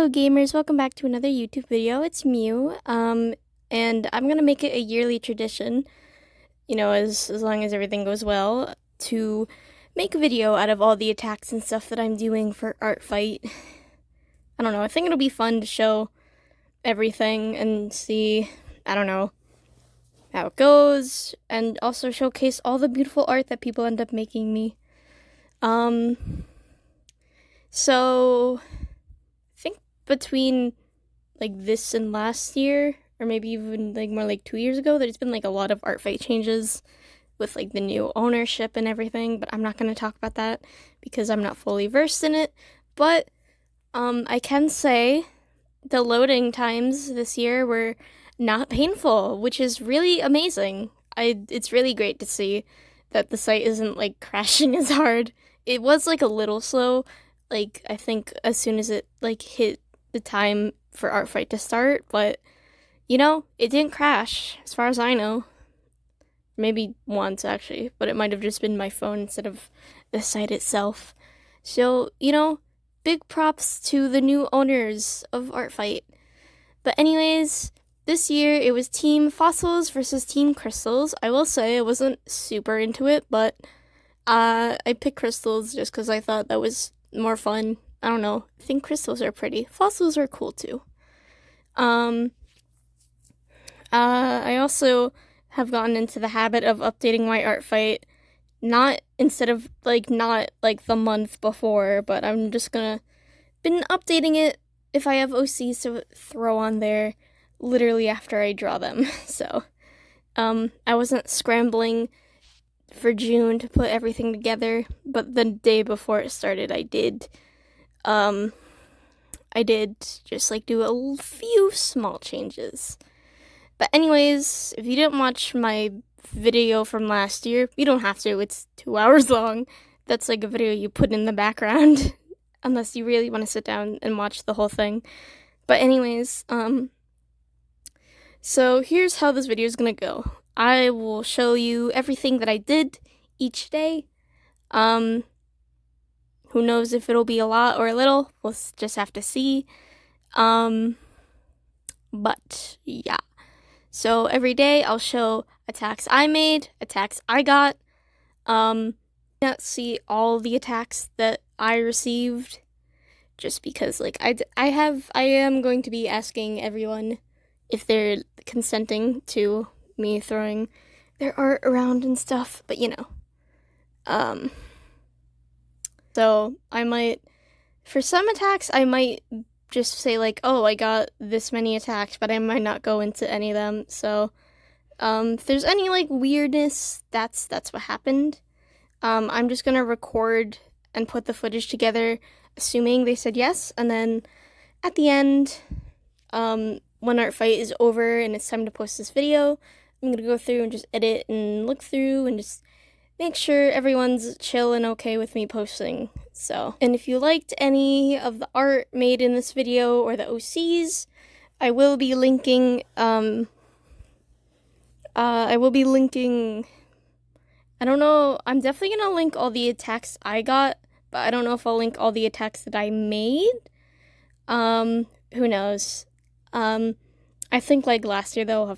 Hello gamers, welcome back to another YouTube video. It's Mew, and I'm gonna make it a yearly tradition, as long as everything goes well, to make a video out of all the attacks and stuff that I'm doing for Artfight. I don't know, I think it'll be fun to show everything and see, I don't know, how it goes, and also showcase all the beautiful art that people end up making me. So I think between like this and last year, or maybe even like more like 2 years ago, there's been like a lot of Artfight changes with like the new ownership and everything, but I'm not going to talk about that because I'm not fully versed in it. But I can say the loading times this year were not painful, which is really amazing. It's really great to see that the site isn't like crashing as hard. It was like a little slow, like I think as soon as it like hit the time for Artfight to start, but it didn't crash as far as I know. Maybe once actually, but it might have just been my phone instead of the site itself. So, big props to the new owners of Artfight. But anyways, this year it was Team Fossils versus Team Crystals. I will say I wasn't super into it, but I picked Crystals just because I thought that was more fun. I don't know. I think crystals are pretty. Fossils are cool too. I also have gotten into the habit of updating my Artfight, not like the month before, but I'm just been updating it if I have OCs to throw on there literally after I draw them. So, I wasn't scrambling for June to put everything together, but the day before it started, I did just like do a few small changes. But anyways, if you didn't watch my video from last year, you don't have to. It's 2 hours long. That's like a video you put in the background unless you really want to sit down and watch the whole thing. But anyways, so here's how this video is gonna go. I will show you everything that I did each day. Who knows if it'll be a lot or a little? We'll just have to see. But yeah. So every day I'll show attacks I made, attacks I got. Not see all the attacks that I received, just because like I am going to be asking everyone if they're consenting to me throwing their art around and stuff, but so I might, for some attacks, I might just say like, oh, I got this many attacks, but I might not go into any of them. So, if there's any like weirdness, that's what happened. I'm just gonna record and put the footage together, assuming they said yes, and then at the end, when Artfight is over and it's time to post this video, I'm gonna go through and just edit and look through and just make sure everyone's chill and okay with me posting. So, and if you liked any of the art made in this video or the OCs, I will be linking, I don't know, I'm definitely gonna link all the attacks I got, but I don't know if I'll link all the attacks that I made. Who knows? I think like last year though,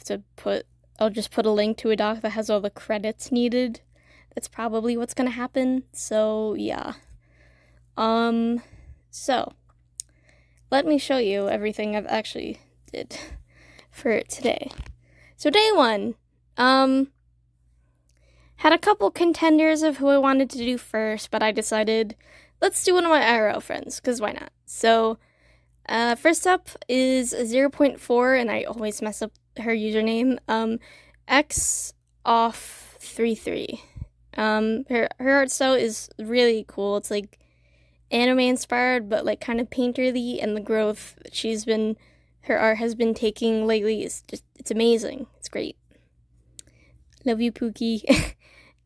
I'll just put a link to a doc that has all the credits needed. That's probably what's gonna happen, so yeah. So, let me show you everything I've actually did for today. So day 1, had a couple contenders of who I wanted to do first, but I decided, let's do one of my IRL friends, because why not? So, first up is 0.4, and I always mess up her username, xoff33. Her art style is really cool. It's like anime inspired, but like kind of painterly, and the growth that her art has been taking lately is it's amazing. It's great. Love you, Pookie.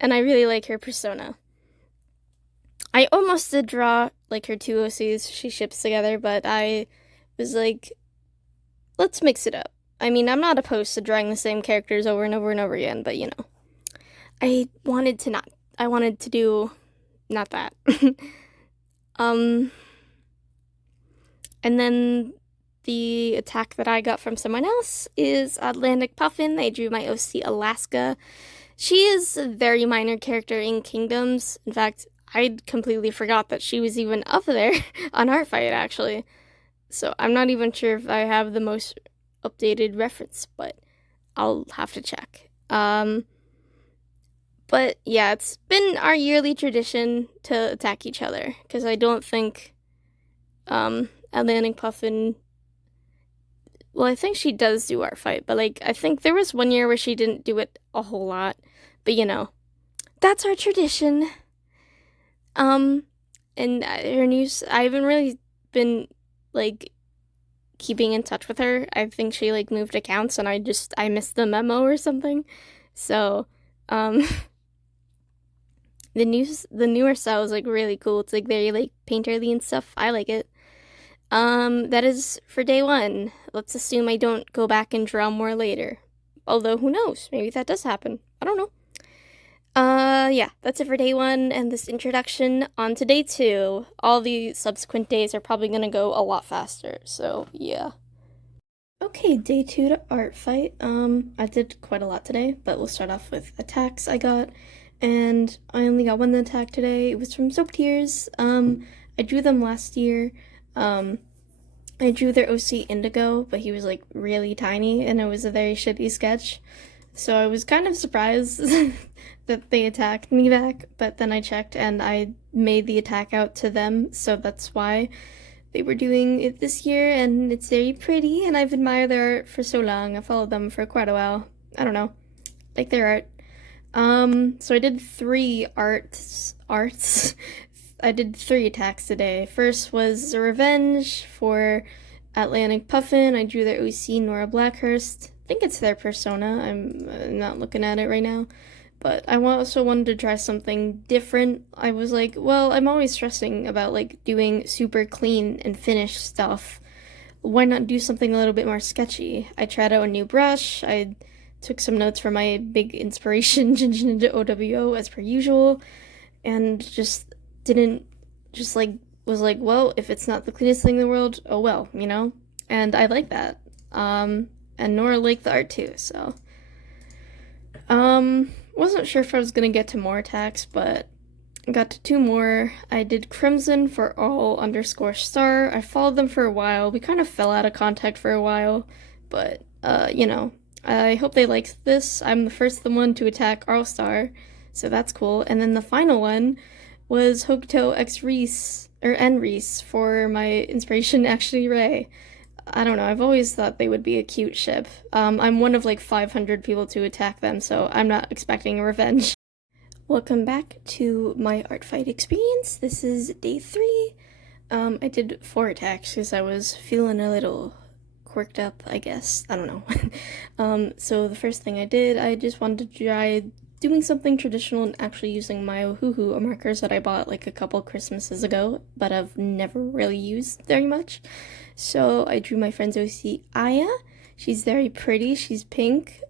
And I really like her persona. I almost did draw like her 2 OCs she ships together, but I was like, let's mix it up. I mean, I'm not opposed to drawing the same characters over and over and over again, but I wanted to do not that. I And then the attack that I got from someone else is Atlantic Puffin. I drew my OC Alaska. She is a very minor character in Kingdoms. In fact, I completely forgot that she was even up there on Artfight, actually. So I'm not even sure if I have the most updated reference, but I'll have to check. But yeah, it's been our yearly tradition to attack each other, because I don't think Atlantic Puffin. Well, I think she does do Artfight, but like I think there was one year where she didn't do it a whole lot. But that's our tradition. And her news, I haven't really been like keeping in touch with her. I think she like moved accounts and I missed the memo or something. So, the newer style is like really cool. It's like very like painterly and stuff. I like it. That is for day 1. Let's assume I don't go back and draw more later. Although who knows? Maybe that does happen. I don't know. Yeah, that's it for day 1 and this introduction. On to day 2. All the subsequent days are probably gonna go a lot faster, so yeah. Okay, day 2 to Artfight. I did quite a lot today, but we'll start off with attacks I got. And I only got one attack today. It was from Soap Tears. I drew them last year. I drew their OC Indigo, but he was like really tiny and it was a very shitty sketch. So I was kind of surprised that they attacked me back, but then I checked and I made the attack out to them, so that's why they were doing it this year, and it's very pretty, and I've admired their art for so long. I followed them for quite a while. I don't know, like their art. So I did 3 arts. I did 3 attacks today. First was a revenge for Atlantic Puffin. I drew their OC Nora Blackhurst. I think it's their persona. I'm not looking at it right now. But I also wanted to try something different. I was like, well, I'm always stressing about like doing super clean and finished stuff. Why not do something a little bit more sketchy? I tried out a new brush. I took some notes from my big inspiration, Ginger Ninja OWO, as per usual, and just was like, well, if it's not the cleanest thing in the world, oh well, And I like that. And Nora liked the art too, so. Wasn't sure if I was gonna get to more attacks, but I got to 2 more. I did Crimson for all_star. I followed them for a while. We kind of fell out of contact for a while, but, I hope they liked this. I'm the first one to attack All-Star, so that's cool. And then the final one was Hokuto X Reese, or N Reese, for my inspiration, actually Ray. I don't know, I've always thought they would be a cute ship. I'm one of like 500 people to attack them, so I'm not expecting a revenge. Welcome back to my Artfight experience. This is day 3. I did 4 attacks because I was feeling a little quirked up, I guess. I don't know. So the first thing I did, I just wanted to try doing something traditional and actually using my Ohuhu markers that I bought like a couple Christmases ago, but I've never really used very much. So I drew my friend's OC Aya. She's very pretty. She's pink.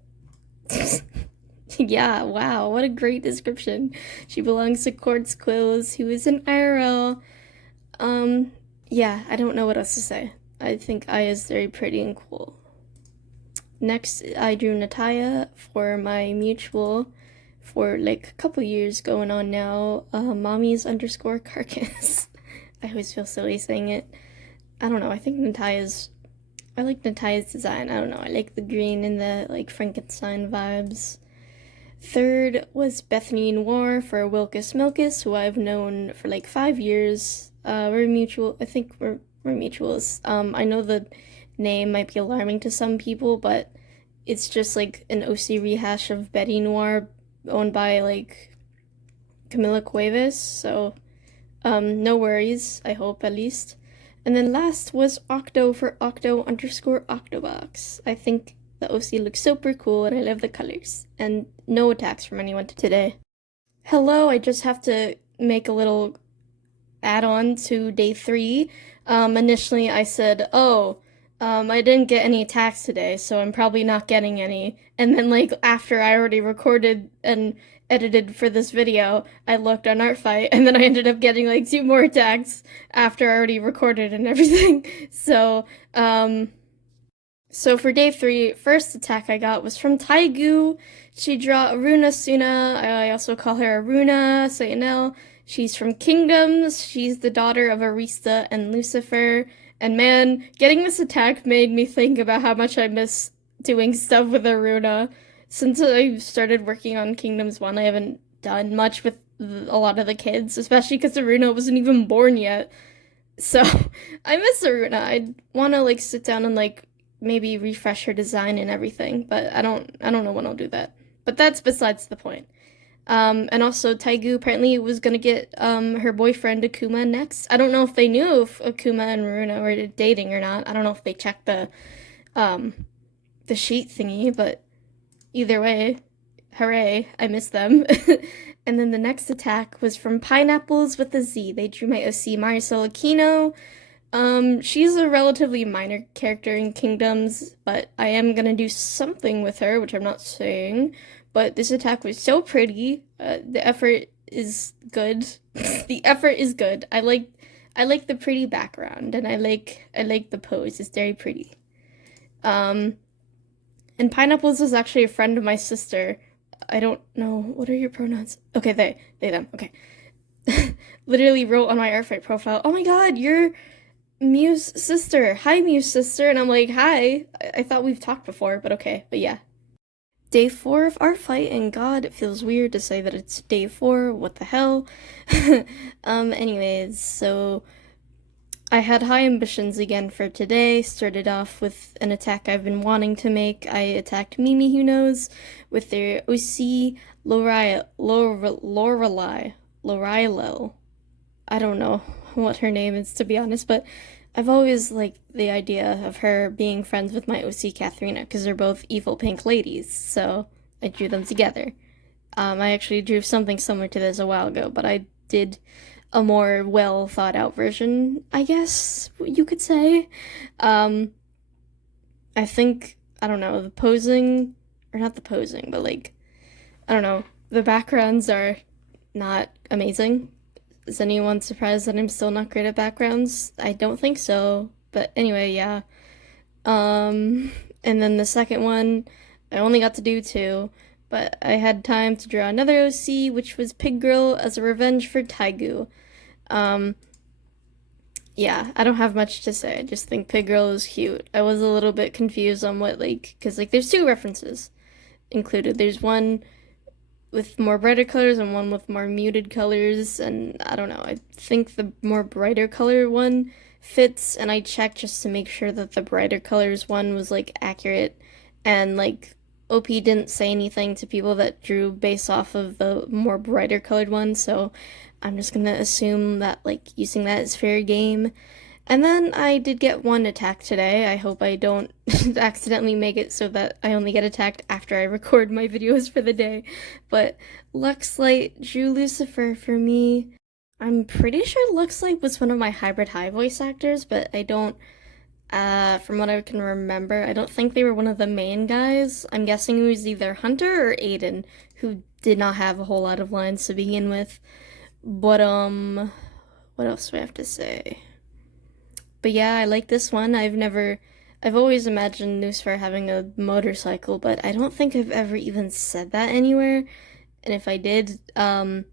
Yeah, wow, what a great description. She belongs to Quartz Quills, who is an IRL. Yeah, I don't know what else to say. I think Aya's very pretty and cool. Next, I drew Nataya for my mutual for like a couple years going on now, mommies_carcass. I always feel silly saying it. I don't know, I think I like Nataya's design. I don't know, I like the green and the like Frankenstein vibes. Third was Bethany Noir for Wilkus Milkus, who I've known for like 5 years. We're mutual, I think we're mutuals. I know the name might be alarming to some people, but it's just like an OC rehash of Betty Noir owned by like Camila Cuevas, so no worries, I hope at least. And then last was Octo for Octo_Octobox. I think the OC looks super cool and I love the colors. And no attacks from anyone today. Hello, I just have to make a little add-on to day 3. Initially I said, oh, I didn't get any attacks today, so I'm probably not getting any. And then, like, after I already recorded and edited for this video, I looked on Artfight, and then I ended up getting, like, 2 more attacks after I already recorded and everything. Um, so for day 3, first attack I got was from Taigu. She drew Aruna Suna. I also call her Aruna Sayanel. She's from Kingdoms. She's the daughter of Arista and Lucifer. And man, getting this attack made me think about how much I miss doing stuff with Aruna. Since I started working on Kingdoms 1, I haven't done much with a lot of the kids, especially because Aruna wasn't even born yet. So I miss Aruna. I want to like sit down and like maybe refresh her design and everything, but I don't know when I'll do that. But that's besides the point. And also Taigu apparently was gonna get her boyfriend Akuma next. I don't know if they knew if Akuma and Runa were dating or not. I don't know if they checked the sheet thingy, but either way, hooray, I miss them. And then the next attack was from Pineapples with a Z. They drew my OC Marisol Aquino. She's a relatively minor character in Kingdoms, but I am gonna do something with her, which I'm not saying. But this attack was so pretty. The effort is good. The effort is good. I like the pretty background, and I like the pose. It's very pretty. Um, and Pineapples is actually a friend of my sister. I don't know, what are your pronouns? Okay, they, them. Okay. Literally wrote on my Artfight profile, "Oh my God, you're Mew's sister. Hi, Mew's sister." And I'm like, "Hi. I thought we've talked before, but okay." But yeah. Day 4 of Artfight, and God, it feels weird to say that it's day 4. What the hell? Anyways, so I had high ambitions again for today. Started off with an attack I've been wanting to make. I attacked Mimi Who Knows with their OC Lorelai. I don't know what her name is, to be honest, but I've always liked the idea of her being friends with my OC Katharina, because they're both evil pink ladies, so I drew them together. I actually drew something similar to this a while ago, but I did a more well thought out version, I guess you could say. I think, I don't know, the posing, or not the posing, but like, I don't know, the backgrounds are not amazing. Is anyone surprised that I'm still not great at backgrounds? I don't think so. But anyway, yeah. And then the second one, I only got to do 2, but I had time to draw another OC, which was Pig Girl as a revenge for Taigu. Yeah, I don't have much to say. I just think Pig Girl is cute. I was a little bit confused on what, like, because, like, there's 2 references included. There's one with more brighter colors and one with more muted colors, and I don't know, I think the more brighter color one fits, and I checked just to make sure that the brighter colors one was like accurate, and like OP didn't say anything to people that drew based off of the more brighter colored one, so I'm just gonna assume that like using that is fair game. And then I did get 1 attack today. I hope I don't accidentally make it so that I only get attacked after I record my videos for the day. But Luxlight drew Lucifer for me. I'm pretty sure Luxlight was one of my Hybrid High voice actors, but I don't, from what I can remember, I don't think they were one of the main guys. I'm guessing it was either Hunter or Aiden, who did not have a whole lot of lines to begin with. But, what else do I have to say? But yeah, I like this one. I've always imagined Lucifer having a motorcycle, but I don't think I've ever even said that anywhere. And if I did, I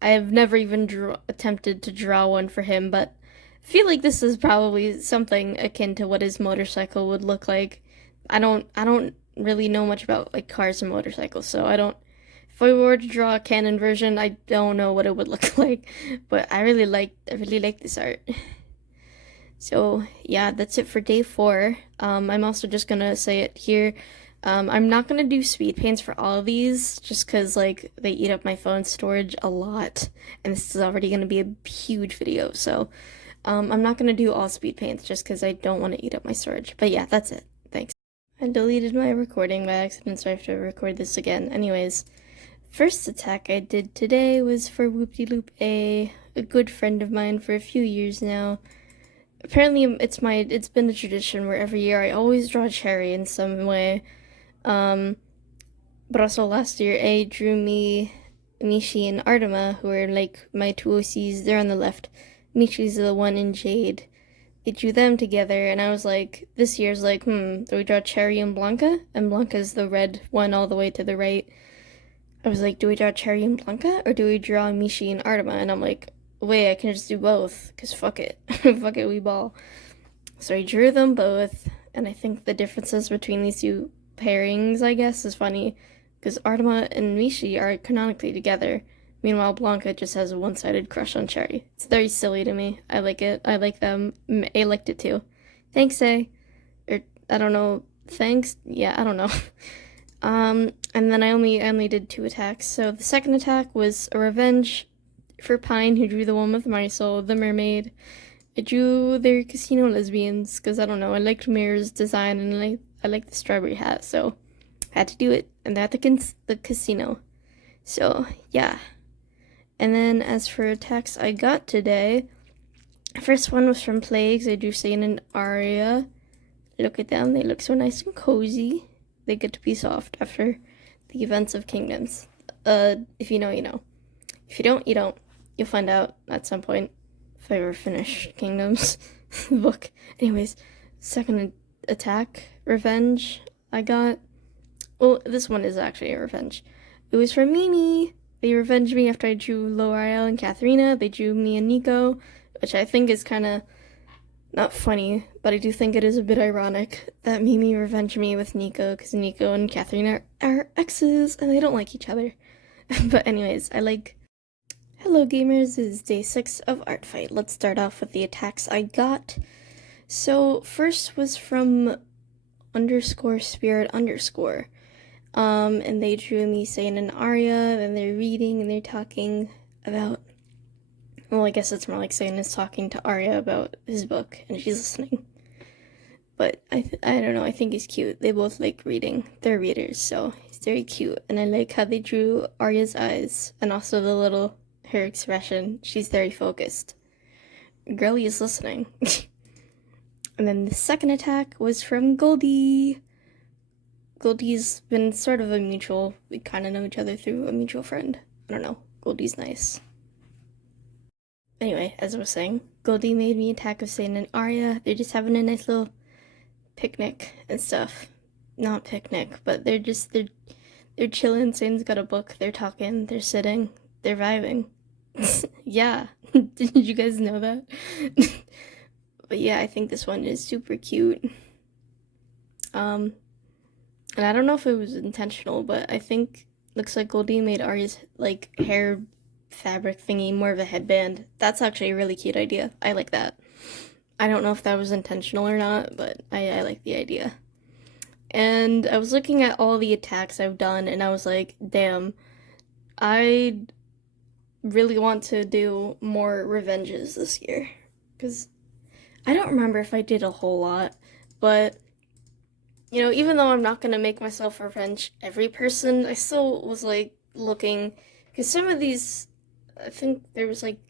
have never even attempted to draw one for him, but I feel like this is probably something akin to what his motorcycle would look like. I don't really know much about like cars and motorcycles, so if I were to draw a canon version, I don't know what it would look like, but I really like this art. So yeah, that's it for day 4. I'm also just gonna say it here. I'm not gonna do speed paints for all of these, just because like they eat up my phone storage a lot, and this is already gonna be a huge video. So I'm not gonna do all speed paints just because I don't want to eat up my storage. But yeah, that's it. Thanks. I deleted my recording by accident, so I have to record this again. Anyways, first attack I did today was for Whoop-de-Loop A good friend of mine for a few years now. apparently it's been a tradition where every year I always draw Cherry in some way. Um, but also last year I drew Mishi and Artema, who are like my two OCs. They're on the left. Mishi's the one in Jade. I drew them together, and I was like, this year's like, do we draw Cherry and Blanca? And Blanca's the red one all the way to the right. I was like, do we draw Cherry and Blanca, or do we draw Mishi and Artema? And I'm like, wait, I can just do both, because fuck it. Fuck it, we ball. So I drew them both, and I think the differences between these two pairings, I guess, is funny, because Artema and Mishi are canonically together. Meanwhile, Blanca just has a one-sided crush on Cherry. It's very silly to me. I like it. I like them. A liked it too. Thanks, A. Or, I don't know. Thanks? Yeah, I don't know. And then I only did 2 attacks. So the second attack was a revenge for Pine, who drew the one with Marisol, the mermaid. I drew their casino lesbians, because I don't know, I liked Mirror's design, and I like the strawberry hat, so I had to do it. And they're at the casino. So, yeah. And then as for attacks I got today, the first one was from Plagues. I drew Sane and Arya. Look at them, they look so nice and cozy. They get to be soft after the events of Kingdoms. If you know, you know. If you don't, you don't. You'll find out at some point if I ever finish Kingdoms book. Anyways, second attack, revenge, I got. Well, this one is actually a revenge. It was from Mimi. They revenged me after I drew L'Oreal and Katharina. They drew me and Nico, which I think is kind of not funny, but I do think it is a bit ironic that Mimi revenged me with Nico, because Nico and Katharina are exes and they don't like each other. But anyways, I like... Hello gamers, this is day 6 of Artfight. Let's start off with the attacks I got. So first was from _spirit_. And they drew me Sane and Arya, and they're reading and they're talking about, well, I guess it's more like Sane is talking to Arya about his book and she's listening. But I don't know, I think he's cute. They both like reading. They're readers, so he's very cute. And I like how they drew Arya's eyes and also her expression. She's very focused. Girlie is listening. And then the second attack was from Goldie. Goldie's been sort of a mutual, we kind of know each other through a mutual friend. I don't know, Goldie's nice. Anyway, as I was saying, Goldie made me attack of Sane and Arya. They're just having a nice little picnic and stuff. Not picnic, but they're chilling. Sane's got a book, they're talking, they're sitting, they're vibing. Yeah, did you guys know that? But yeah, I think this one is super cute. And I don't know if it was intentional, but I think looks like Goldie made Arya's like hair fabric thingy more of a headband. That's actually a really cute idea. I like that. I don't know if that was intentional or not, but I like the idea. And I was looking at all the attacks I've done, and I was like, damn, I really want to do more revenges this year. Because I don't remember if I did a whole lot, but... You know, even though I'm not going to make myself revenge every person, I still was, like, looking, because some of these, I think there was, like,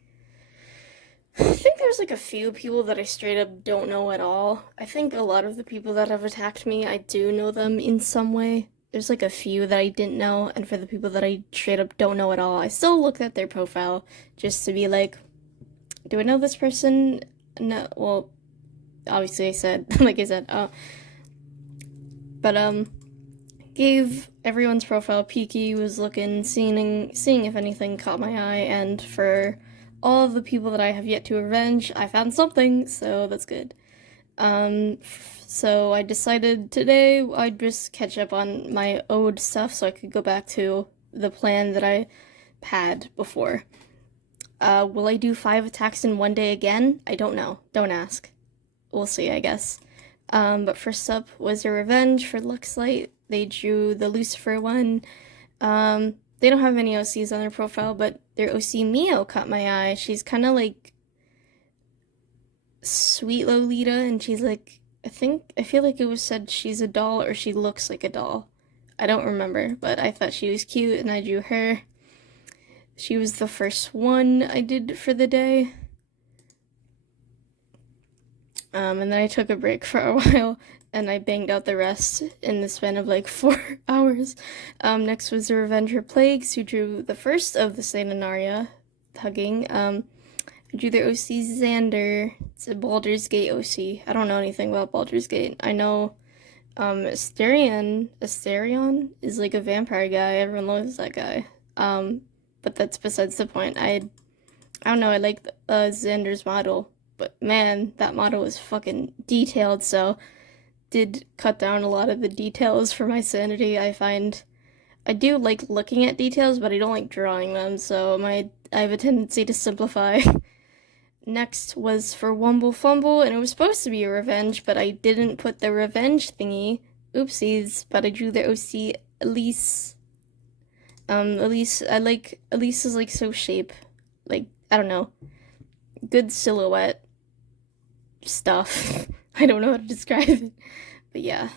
a few people that I straight up don't know at all. I think a lot of the people that have attacked me, I do know them in some way. There's, like, a few that I didn't know, and for the people that I straight up don't know at all, I still looked at their profile just to be like, do I know this person? No, well, obviously I said, but, gave everyone's profile peeky, was looking, seeing if anything caught my eye, and for all of the people that I have yet to revenge, I found something, so that's good. So I decided today I'd just catch up on my ode stuff so I could go back to the plan that I had before. Will I do 5 attacks in one day again? I don't know. Don't ask. We'll see, I guess. But first up was a revenge for Luxlight. They drew the Lucifer one. They don't have any OCs on their profile, but their OC Mio caught my eye. She's kind of like sweet Lolita, and she's like, I feel like it was said she's a doll or she looks like a doll. I don't remember, but I thought she was cute and I drew her. She was the first one I did for the day. And then I took a break for a while, and I banged out the rest in the span of like 4 hours. Next was the Revenger Plagues, who drew the first of the Saint and Arya hugging. I drew the OC Xander. It's a Baldur's Gate OC. I don't know anything about Baldur's Gate. I know Asterion is like a vampire guy. Everyone loves that guy. But that's besides the point. I don't know, I like Xander's model, but man, that model is fucking detailed, so did cut down a lot of the details for my sanity. I find I do like looking at details, but I don't like drawing them, so I have a tendency to simplify. Next was for Wumble Fumble, and it was supposed to be a revenge, but I didn't put the revenge thingy. Oopsies, but I drew the OC Elise. Elise is like so shape. Like, I don't know. Good silhouette stuff. I don't know how to describe it. But yeah.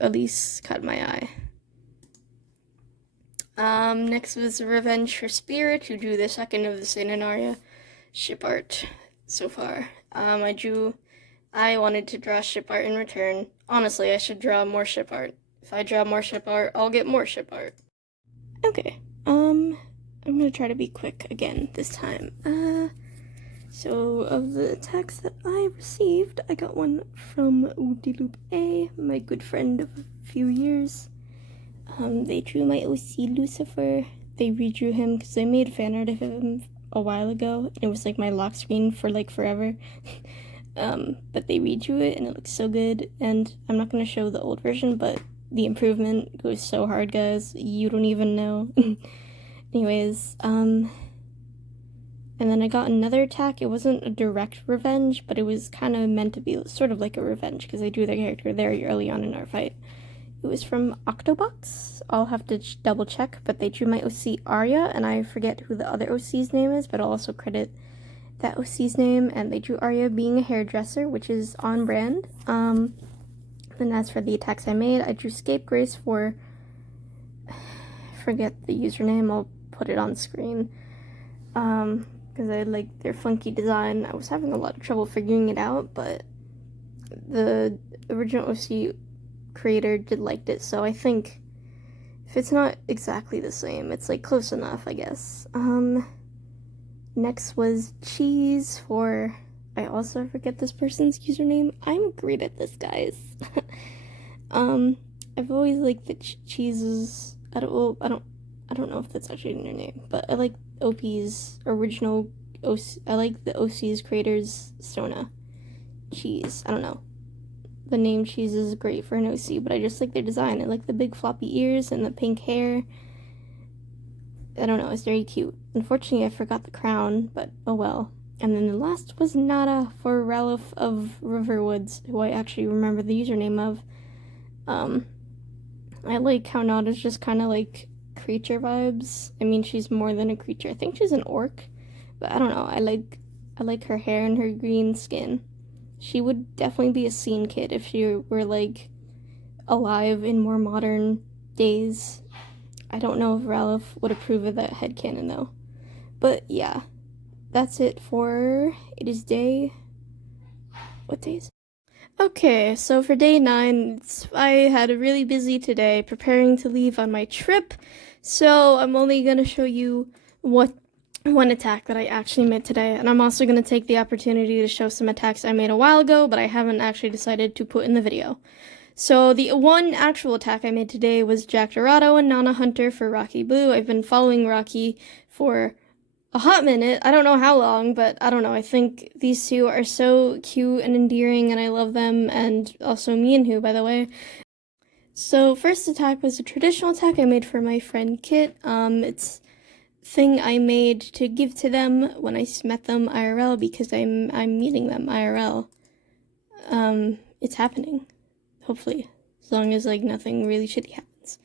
Elise caught my eye. Next was Revenge for Spirit, who drew the second of the Saint and Arya ship art so far. I wanted to draw ship art in return. Honestly, I should draw more ship art. If I draw more ship art, I'll get more ship art. Okay, I'm gonna try to be quick again this time. So of the attacks that I received, I got one from Whoop-de-Loop A, my good friend of a few years. They drew my OC Lucifer. They redrew him because I made fan art of him a while ago. It was like my lock screen for like forever. But they redrew it and it looks so good. And I'm not going to show the old version, but the improvement goes so hard, guys. You don't even know. Anyways, and then I got another attack. It wasn't a direct revenge, but it was kind of meant to be sort of like a revenge because I drew their character very early on in Artfight. It was from Octobox. I'll have to double check, but they drew my OC Arya, and I forget who the other OC's name is, but I'll also credit that OC's name, and they drew Arya being a hairdresser, which is on brand. Then as for the attacks I made, I drew Scapegrace for, I forget the username, I'll put it on screen, because I like their funky design. I was having a lot of trouble figuring it out, but the original OC creator liked it, so I think if it's not exactly the same, it's like close enough, I guess. Next was Cheese for, I also forget this person's username. I'm great at this, guys. I've always liked the Cheese's, I don't know if that's actually in their name, but I like OP's original OC, I like the OC's creator's Sona. Cheese, I don't know. The name Cheese is great for an OC, but I just like their design. I like the big floppy ears and the pink hair. I don't know, it's very cute. Unfortunately, I forgot the crown, but oh well. And then the last was Nada for Ralph of Riverwoods, who I actually remember the username of. I like how Nada's just kind of like creature vibes. I mean, she's more than a creature. I think she's an orc, but I don't know. I like her hair and her green skin. She would definitely be a scene kid if she were, like, alive in more modern days. I don't know if Ralph would approve of that headcanon, though. But, yeah. That's it for... It is day... What day is it? Okay, so for day 9, I had a really busy today preparing to leave on my trip. So, I'm only going to show you one attack that I actually made today, and I'm also going to take the opportunity to show some attacks I made a while ago, but I haven't actually decided to put in the video. So the one actual attack I made today was Jack Dorado and Nana Hunter for Rocky Blue. I've been following Rocky for a hot minute. I don't know how long, but I don't know. I think these two are so cute and endearing, and I love them, and also Mianhu, by the way. So first attack was a traditional attack I made for my friend Kit. It's thing I made to give to them when I met them IRL because I'm meeting them IRL. It's happening, hopefully, as long as like nothing really shitty happens.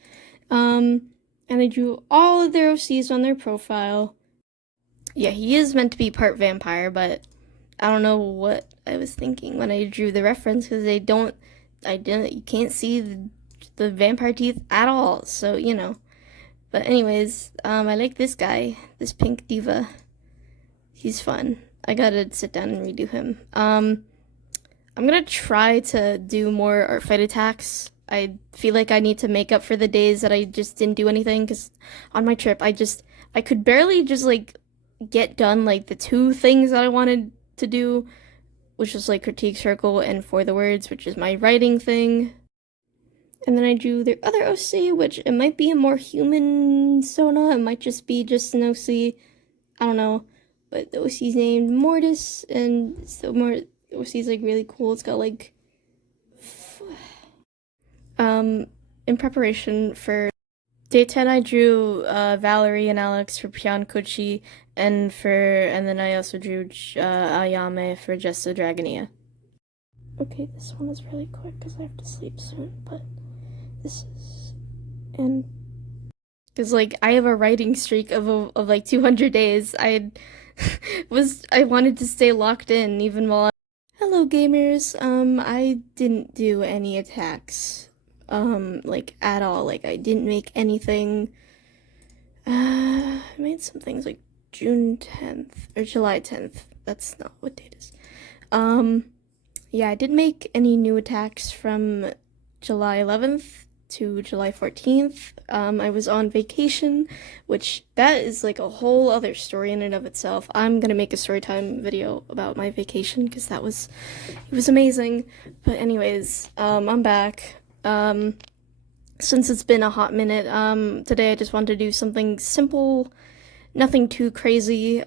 And I drew all of their OCs on their profile. Yeah, he is meant to be part vampire, but I don't know what I was thinking when I drew the reference because you can't see the vampire teeth at all, so you know. But anyways, I like this guy, this pink diva. He's fun. I gotta sit down and redo him. I'm gonna try to do more Artfight attacks. I feel like I need to make up for the days that I just didn't do anything, because on my trip, I could barely just, like, get done, like, the two things that I wanted to do, which was, like, Critique Circle and For the Words, which is my writing thing. And then I drew their other OC, which it might be a more human Sona, it might just be just an OC, I don't know. But the OC's named Mortis, and so the OC's like really cool. It's got like in preparation for day 10 I drew Valerie and Alex for Pian Kochi, and then I also drew Ayame for Jessa Dragonia. Okay, this one is really quick because I have to sleep soon, but this is, and because like I have a writing streak of like 200 days. I wanted to stay locked in even while Hello gamers. I didn't do any attacks like at all. Like I didn't make anything. I made some things like June 10th or July 10th. That's not what date is. Yeah, I didn't make any new attacks from July 11th to July 14th. I was on vacation, which that is like a whole other story in and of itself. I'm gonna make a storytime video about my vacation because it was amazing. But anyways, I'm back. Since it's been a hot minute, today I just wanted to do something simple, nothing too crazy.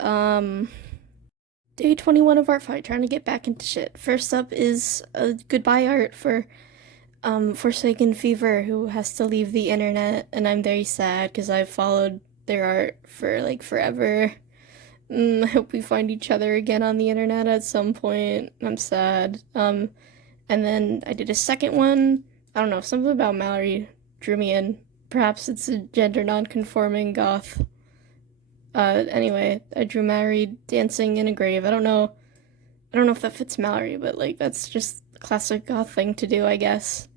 Day 21 of Artfight, trying to get back into shit. First up is a goodbye art for Forsaken Fever, who has to leave the internet, and I'm very sad because I've followed their art for like forever. I hope we find each other again on the internet at some point. I'm sad. And then I did a second one. I don't know, something about Mallory drew me in. Perhaps it's a gender non-conforming goth. Anyway, I drew Mallory dancing in a grave. I don't know if that fits Mallory, but like that's just a classic goth thing to do, I guess.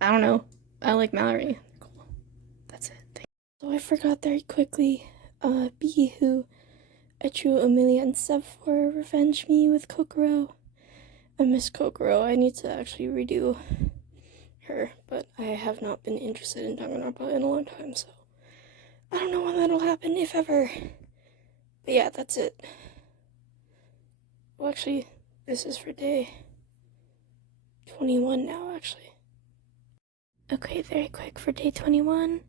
I don't know. I like Mallory. Cool. That's it. So I forgot very quickly, B, who I drew Amelia and Seb for Revenge Me with Kokoro. I miss Kokoro. I need to actually redo her, but I have not been interested in Danganronpa in a long time, so I don't know when that'll happen, if ever. But yeah, that's it. Well, actually, this is for day 21 now, actually. Okay, very quick for day 21.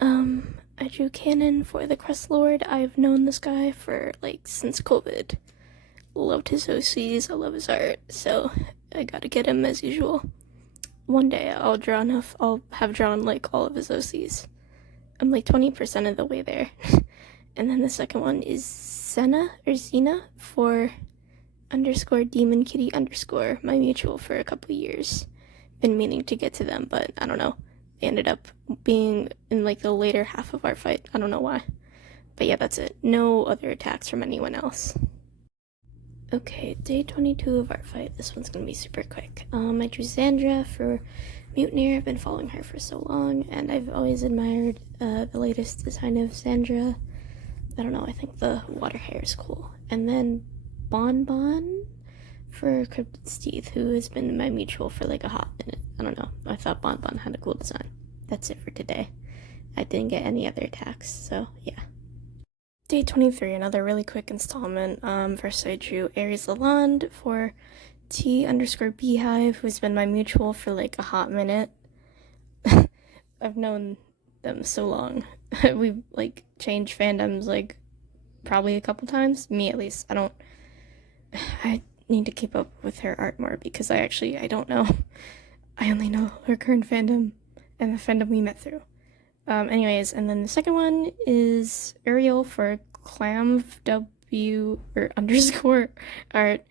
I drew Canon for the Crest Lord. I've known this guy for, like, since COVID. Loved his OCs, I love his art, so I gotta get him as usual. One day I'll have drawn, like, all of his OCs. I'm, like, 20% of the way there. And then the second one is Xena for _Demon Kitty _ my mutual for a couple years. Been meaning to get to them, but I don't know. They ended up being in like the later half of Artfight. I don't know why. But yeah, that's it. No other attacks from anyone else. Okay, day 22 of Artfight. This one's gonna be super quick. I drew Sandra for Mutineer. I've been following her for so long, and I've always admired the latest design of Sandra. I don't know, I think the water hair is cool. And then Bon for Cryptid's Teeth, who has been my mutual for like a hot minute. I don't know, I thought Bon had a cool design. That's it for today. I didn't get any other attacks, so yeah. Day 23, another really quick installment. First I drew Aries Lalonde for T_Beehive, who's been my mutual for like a hot minute. I've known them so long. We've like changed fandoms like probably a couple times. Me at least. I need to keep up with her art more because I don't know. I only know her current fandom and the fandom we met through. Anyways, and then the second one is Ariel for ClamW _ art,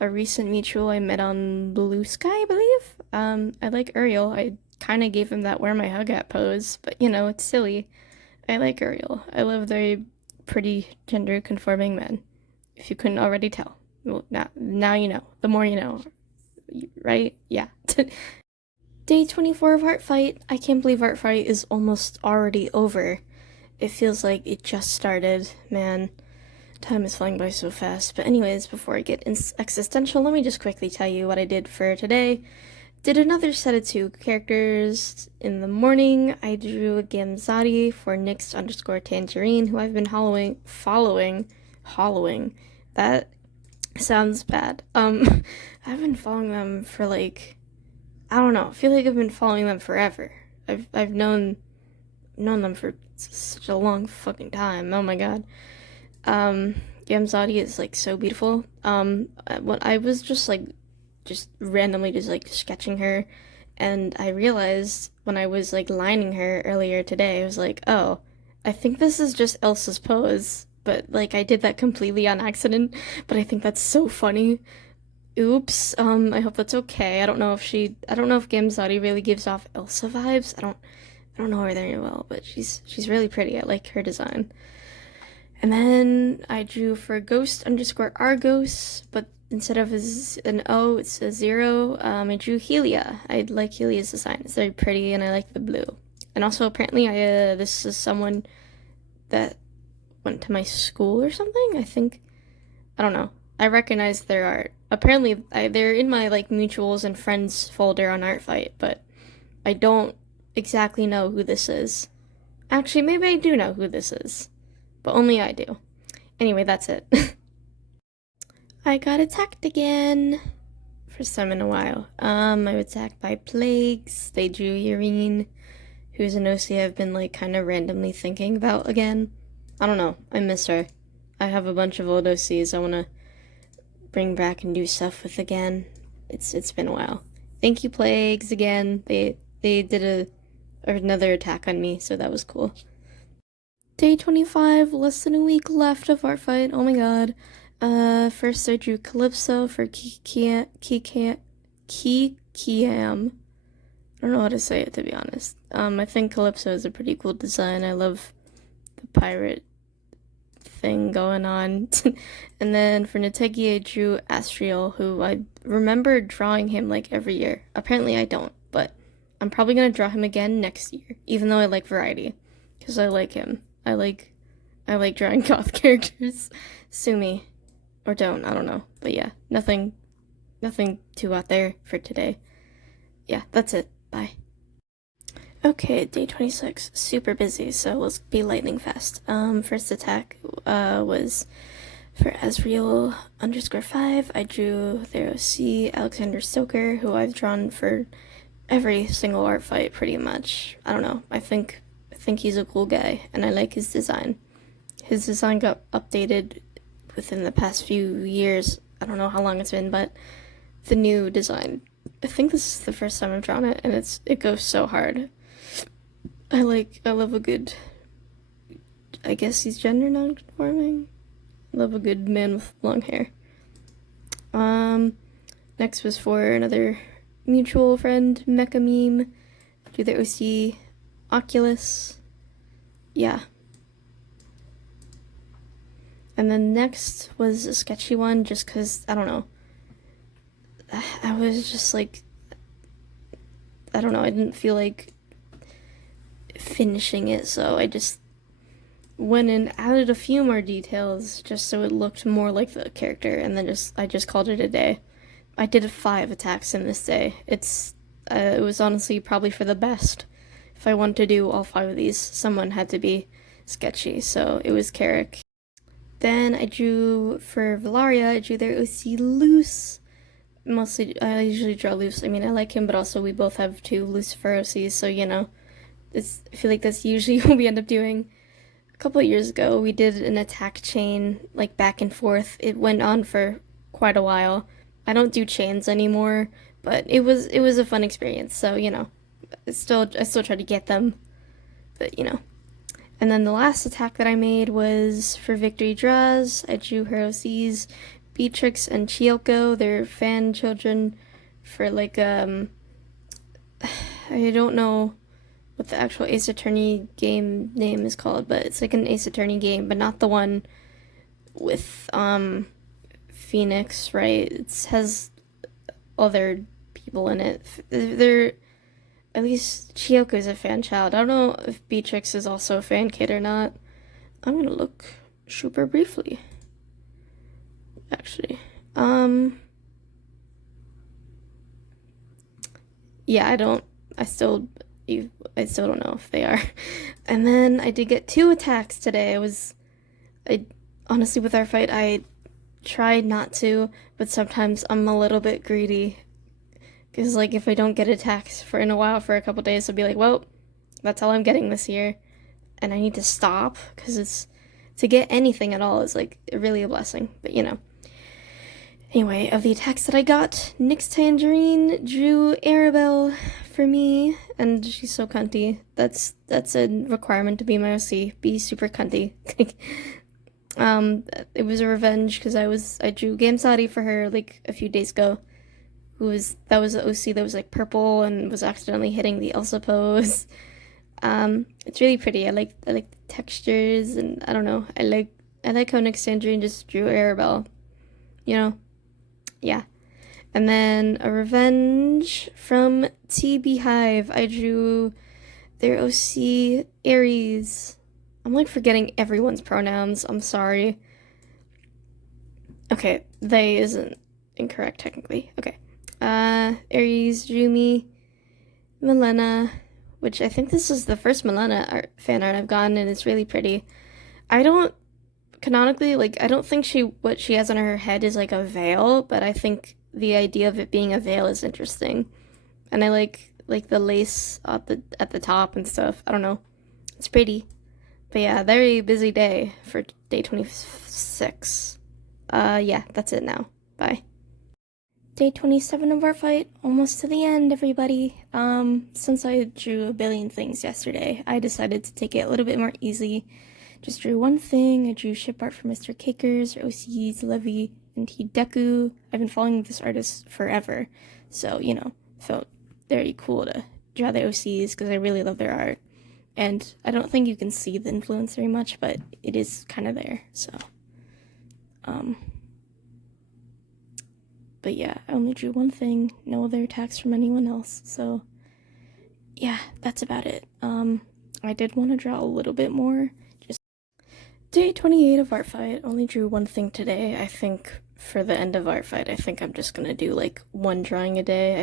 a recent mutual I met on Blue Sky, I believe. I like Ariel. I kind of gave him that where my hug at pose, but you know, it's silly. I like Ariel. I love very pretty gender conforming men. If you couldn't already tell. Well, now you know. The more you know. Right? Yeah. Day 24 of Artfight. I can't believe Artfight is almost already over. It feels like it just started, man. Time is flying by so fast. But anyways, before I get existential, let me just quickly tell you what I did for today. Did another set of 2 characters. In the morning, I drew a Gamzati for Nyx_Tangerine, who I've been following. That sounds bad. I've been following them for like, I don't know. I feel like I've been following them forever. I've known them for such a long fucking time. Oh my god. Gamzati is like so beautiful. When I was just randomly just like sketching her, and I realized when I was like lining her earlier today, I was like, oh, I think this is just Elsa's pose, but like I did that completely on accident, but I think that's so funny. Oops. I hope that's okay. I don't know if Gamzati really gives off Elsa vibes. I don't know her very well, but she's really pretty. I like her design. And then I drew for Ghost_Argos, but instead of an O, it's a 0. I drew Helia. I like Helia's design. It's very pretty, and I like the blue. And also, apparently, this is someone that went to my school or something. I don't know. I recognize their art. Apparently, they're in my like mutuals and friends folder on Artfight, but I don't exactly know who this is. Actually, maybe I do know who this is, but only I do. Anyway, that's it. I got attacked again. First time in a while. I was attacked by plagues. They drew Urine, who's an OC I've been like kind of randomly thinking about again. I don't know. I miss her. I have a bunch of old OCs I want to bring back and do stuff with again. It's been a while. Thank you, plagues, again. They did another attack on me, so that was cool. Day 25, less than a week left of Artfight. Oh my god. First I drew Calypso for Kikiam. I don't know how to say it, to be honest. I think Calypso is a pretty cool design. I love the pirate thing going on. And then for Nategi, I drew Astriel, who I remember drawing him like every year. Apparently I don't, but I'm probably gonna draw him again next year, even though I like variety, because I like him. I like drawing goth characters. Sue me. Or don't, I don't know. But yeah, nothing too out there for today. Yeah, that's it. Bye. Okay, day 26. Super busy, so let's be lightning fast. First attack was for Asriel_5. I drew their OC, Alexander Stoker, who I've drawn for every single Artfight pretty much. I don't know. I think he's a cool guy, and I like his design. His design got updated within the past few years. I don't know how long it's been, but the new design, I think this is the first time I've drawn it, and it goes so hard. I love a good, I guess he's gender non-conforming. I love a good man with long hair. Next was for another mutual friend, Mecha Meme. Do the OC Oculus. Yeah. And then next was a sketchy one, just because, I don't know. I was just like, I don't know, I didn't feel like finishing it, so I just went and added a few more details just so it looked more like the character, and then I just called it a day. I did 5 attacks in this day. It was honestly probably for the best. If I wanted to do all 5 of these, someone had to be sketchy, so it was Carrick. Then I drew for Valaria, I drew their OC Loose. Mostly, I usually draw Loose. I mean, I like him, but also we both have 2 Lucifer OCs, so you know, I feel like that's usually what we end up doing. A couple of years ago, we did an attack chain, like back and forth. It went on for quite a while. I don't do chains anymore, but it was a fun experience, so you know, I still try to get them, but you know. And then the last attack that I made was for Victory Draws. I drew her OCs, Beatrix and Chiyoko. They're fan children for like, I don't know what the actual Ace Attorney game name is called, but it's like an Ace Attorney game, but not the one with, Phoenix, right? It has other people in it. They're... At least Chiyoko's a fan child. I don't know if Beatrix is also a fan kid or not. I'm gonna look super briefly. actually. Yeah, I still don't know if they are. And then I did get 2 attacks today. I honestly, with our fight, I tried not to, but sometimes I'm a little bit greedy. Because, like, if I don't get attacks for in a while for a couple days, I'll be like, well, that's all I'm getting this year. And I need to stop, because to get anything at all is, like, really a blessing. But, you know. Anyway, of the attacks that I got, Nyx Tangerine drew Arabelle for me, and she's so cunty. That's a requirement to be my OC. Be super cunty. It was a revenge because I drew Gamsati for her like a few days ago. That was the OC that was like purple and was accidentally hitting the Elsa pose. It's really pretty. I like the textures, and I don't know. I like how Nyx Tangerine just drew Arabelle. You know. Yeah. And then a revenge from T Beehive. I drew their OC Aries. I'm like forgetting everyone's pronouns. I'm sorry. Okay, they isn't incorrect technically. Okay. Aries drew me Milena, which I think this is the first Milena fan art I've gotten, and it's really pretty. I don't canonically, like, I don't think what she has on her head is like a veil, but I think the idea of it being a veil is interesting, and I like the lace at the top and stuff. I don't know, it's pretty. But yeah, very busy day for day 26. Yeah, that's it now. Bye. Day 27 of our fight, almost to the end, everybody. Since I drew a billion things yesterday, I decided to take it a little bit more easy. Just drew one thing. I drew ship art for Mr. Cakers, OCs, Levy, and Hideku. I've been following this artist forever, so, you know, felt very cool to draw the OCs because I really love their art. And I don't think you can see the influence very much, but it is kind of there, so. But yeah, I only drew one thing, no other attacks from anyone else, so yeah, that's about it. I did want to draw a little bit more. Just day 28 of Artfight, only drew one thing today. I think for the end of Artfight, I think I'm just gonna do like one drawing a day.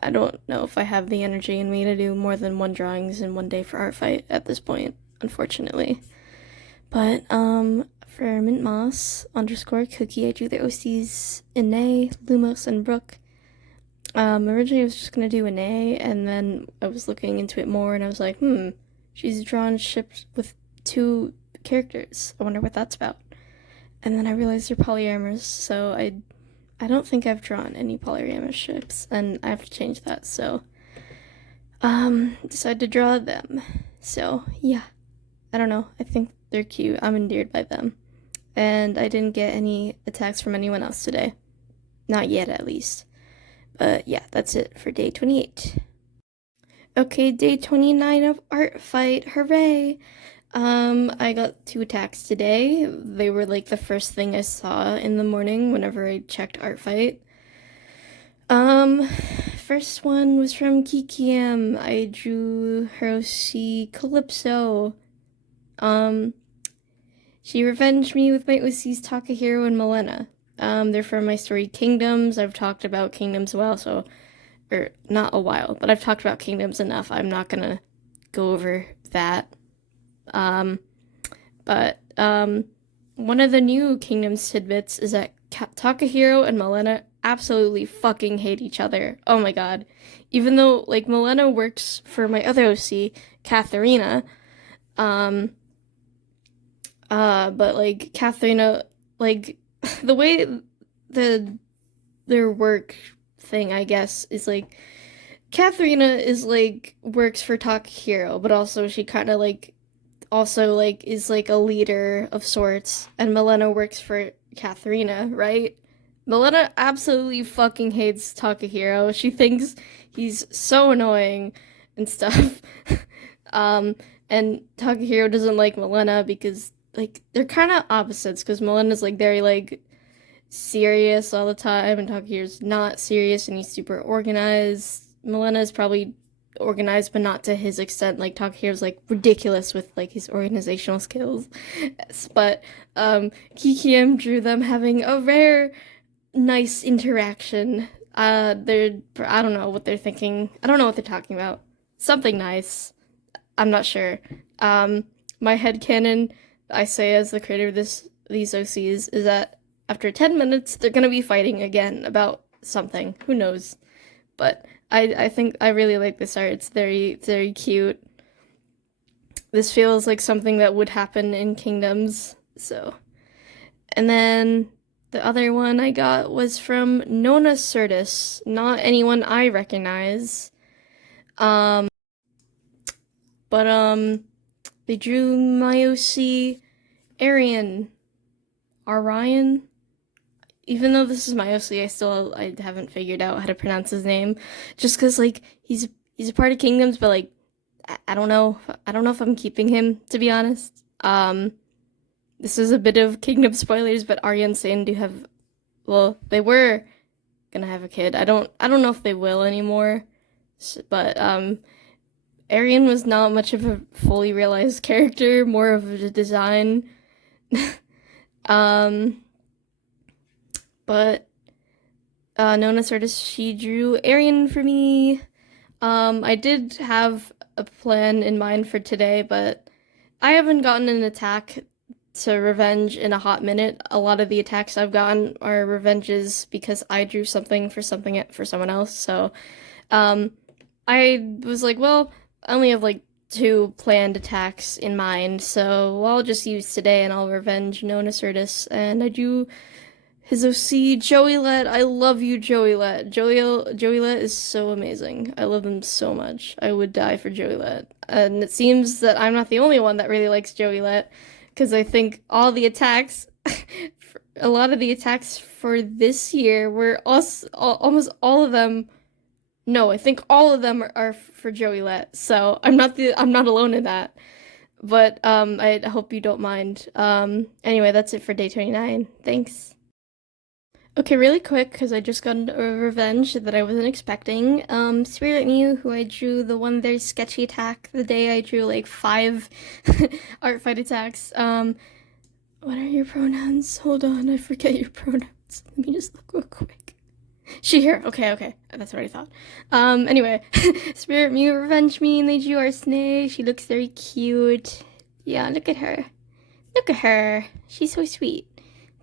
I don't know if I have the energy in me to do more than one drawings in one day for Artfight at this point, unfortunately. But, for Mint Moss _Cookie, I drew the OCs Ine, Lumos, and Brooke. Originally I was just gonna do Ine, and then I was looking into it more, and I was like, she's drawn ships with 2 characters. I wonder what that's about. And then I realized they're polyamorous, so I don't think I've drawn any polyamorous ships, and I have to change that, so, decided to draw them. So, yeah. I don't know, I think they're cute. I'm endeared by them. And I didn't get any attacks from anyone else today. Not yet, at least. But yeah, that's it for day 28. Okay, day 29 of Artfight. Hooray! I got 2 attacks today. They were like the first thing I saw in the morning whenever I checked Artfight. First one was from Kikiam. I drew Hiroshi Calypso. She revenged me with my OCs Takahiro and Milena. They're from my story Kingdoms. I've talked about Kingdoms or not a while, but I've talked about Kingdoms enough. I'm not gonna go over that. But one of the new Kingdoms tidbits is that Takahiro and Milena absolutely fucking hate each other. Oh my god. Even though, like, Milena works for my other OC, Katharina, but, like, Katharina, like, the way their work thing, I guess, is, like, Katharina is, like, works for Takahiro, but also she kind of, like, is, like, a leader of sorts, and Milena works for Katharina, right? Milena absolutely fucking hates Takahiro. She thinks he's so annoying and stuff. And Takahiro doesn't like Milena because, like, they're kind of opposites, because Milena's, like, very, like, serious all the time, and Takehiro's not serious, and he's super organized. Milena is probably organized, but not to his extent. Like Takahiro's like ridiculous with like his organizational skills. But Kikiam drew them having a rare nice interaction. They're I don't know what they're thinking. I don't know what they're talking about. Something nice. I'm not sure. My headcanon, I say as the creator of these OCs, is that after 10 minutes they're gonna be fighting again about something. Who knows? But I think I really like this art. It's very cute. This feels like something that would happen in Kingdoms. So, and then the other one I got was from Nona Certis, not anyone I recognize. Um, but they drew my OC Arian. Orion. Even though this is my OC, I haven't figured out how to pronounce his name. Just cause like he's a part of Kingdoms, but like I don't know. I don't know if I'm keeping him, to be honest. This is a bit of Kingdom spoilers, but Arya and Sane do have, well, they were gonna have a kid. I don't know if they will anymore. But Arian was not much of a fully realized character, more of a design. But Nona Certis, she drew Arian for me. I did have a plan in mind for today, but I haven't gotten an attack to revenge in a hot minute. A lot of the attacks I've gotten are revenges because I drew something for someone else. So, I was like, well, I only have like 2 planned attacks in mind, so I'll just use today and I'll revenge Nona Certis. And I drew his OC, Joey Let. I love you, Joey Let. Joey Let is so amazing. I love him so much. I would die for Joey Let. And it seems that I'm not the only one that really likes Joey Let, because I think all the attacks, a lot of the attacks for this year were almost all of them. No, I think all of them are for Joey Let. So I'm not alone in that. But I hope you don't mind. Anyway, that's it for day 29. Thanks. Okay, really quick, because I just got a revenge that I wasn't expecting. Spirit Mew, who I drew the one very sketchy attack the day I drew like 5 Artfight attacks. What are your pronouns? Hold on, I forget your pronouns. Let me just look real quick. She, here. Okay. That's what I thought. Anyway, Spirit Mew revenge me, and they drew our Snake. She looks very cute. Yeah, look at her. Look at her. She's so sweet.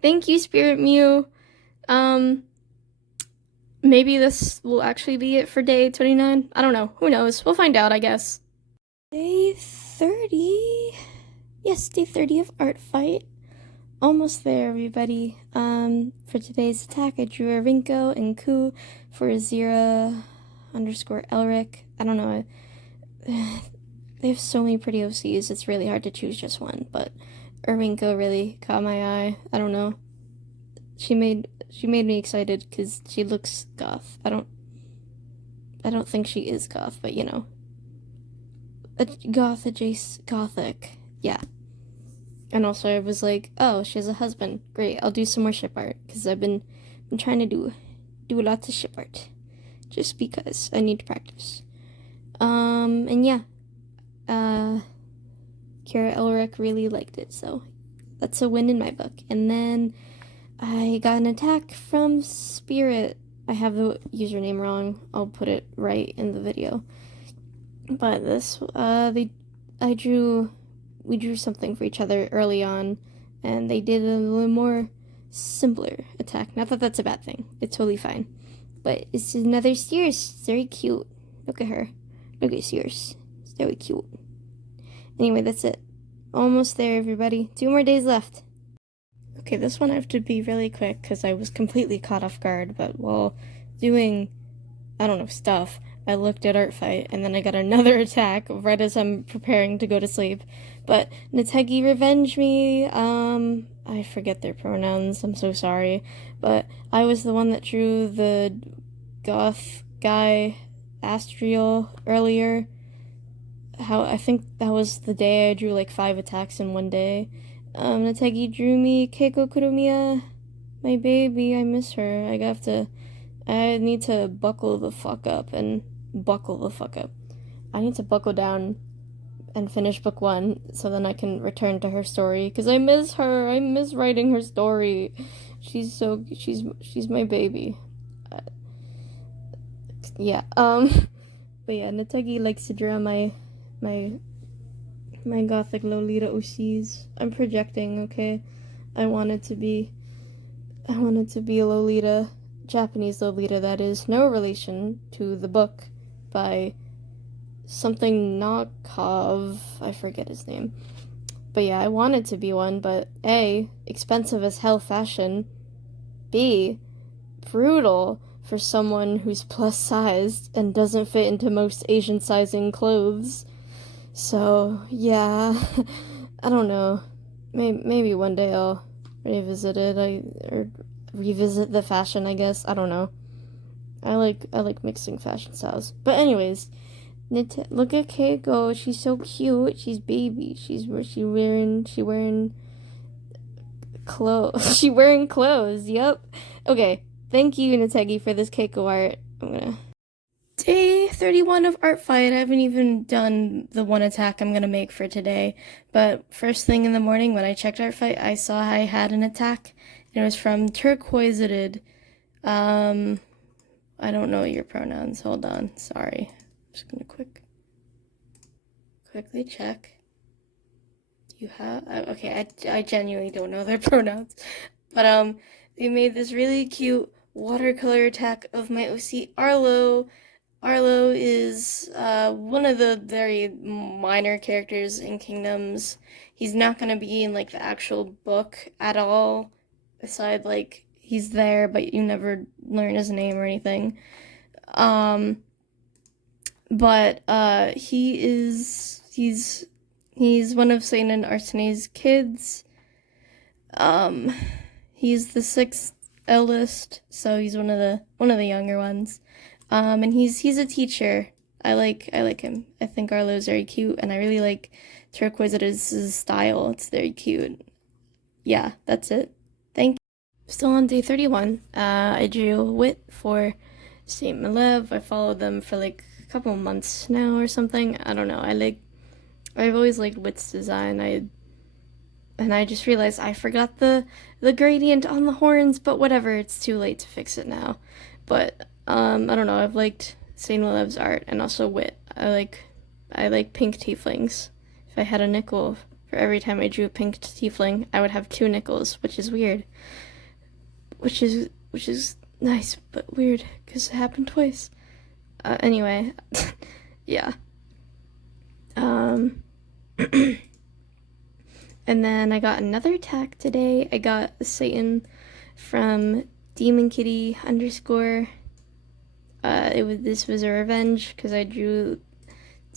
Thank you, Spirit Mew. Maybe this will actually be it for day 29. I don't know. Who knows? We'll find out, I guess. Day 30? Yes, day 30 of Artfight. Almost there, everybody. For today's attack, I drew a Rinko and Ku for Zira_Elric. I don't know. They have so many pretty OCs, it's really hard to choose just one, but Rinko really caught my eye. I don't know. She made me excited because she looks goth. I don't think she is goth, but you know. Gothic. Yeah. And also I was like, oh, she has a husband. Great, I'll do some more ship art, because I've been trying to do lots of ship art. Just because I need to practice. And yeah. Kira Elric really liked it, so that's a win in my book. And then I got an attack from Spirit. I have the username wrong. I'll put it right in the video. But this, we drew something for each other early on, and they did a little more simpler attack. Not that that's a bad thing. It's totally fine. But it's another Sears. It's very cute. Look at her. Look at Sears. It's very cute. Anyway, that's it. Almost there, everybody. 2 more days left. Okay, this one I have to be really quick because I was completely caught off guard, but while doing, I don't know, stuff, I looked at Artfight, and then I got another attack right as I'm preparing to go to sleep. But Nategi revenge me. I forget their pronouns, I'm so sorry. But I was the one that drew the goth guy, Astriel, earlier. I think that was the day I drew like 5 attacks in one day. Nategi drew me Keiko Kuromiya, my baby. I miss her. I need to buckle the fuck up. I need to buckle down and finish book 1 so then I can return to her story because I miss her. I miss writing her story. She's my baby. Uh, yeah. But yeah, Nategi likes to draw my gothic Lolita OCs. I'm projecting, okay? I want it to be a Lolita, Japanese Lolita that is no relation to the book by something Nakov, I forget his name. But yeah, I want it to be one, but A, expensive as hell fashion, B, brutal for someone who's plus sized and doesn't fit into most Asian sizing clothes. So yeah, I don't know. Maybe one day I'll revisit it. Or revisit the fashion, I guess. I don't know. I like mixing fashion styles. But anyways, look at Keiko. She's so cute. She's baby. She wearing clothes. She wearing clothes. Yep. Okay. Thank you, Nategi, for this Keiko art. Day 31 of Artfight. I haven't even done the one attack I'm gonna make for today, but first thing in the morning when I checked Artfight, I saw I had an attack, and it was from Turquoiseted. I don't know your pronouns. Hold on. Sorry. I'm just gonna quickly check. You have okay. I genuinely don't know their pronouns, but they made this really cute watercolor attack of my OC Arlo. Arlo is one of the very minor characters in Kingdoms. He's not gonna be in like the actual book at all. Aside, like, he's there, but you never learn his name or anything. But he's one of Saint and Arsene's kids. He's the 6th eldest, so he's one of the younger ones. And he's a teacher. I like him. I think Arlo's very cute, and I really like Turquoise's style. It's very cute. Yeah, that's it. Thank you. Still on day 31. I drew Wit for Saint Malev. I followed them for like a couple months now or something. I don't know. I've always liked Wit's design. And I just realized I forgot the gradient on the horns, but whatever, it's too late to fix it now. But I don't know, I've liked Saint Malev's art and also Wit. I like pink tieflings. If I had a nickel for every time I drew a pink tiefling, I would have 2 nickels, which is weird. Which is nice, but weird, because it happened twice. Anyway, yeah. And then I got another attack today. I got a Satan from Demon Kitty _ this was a revenge because I drew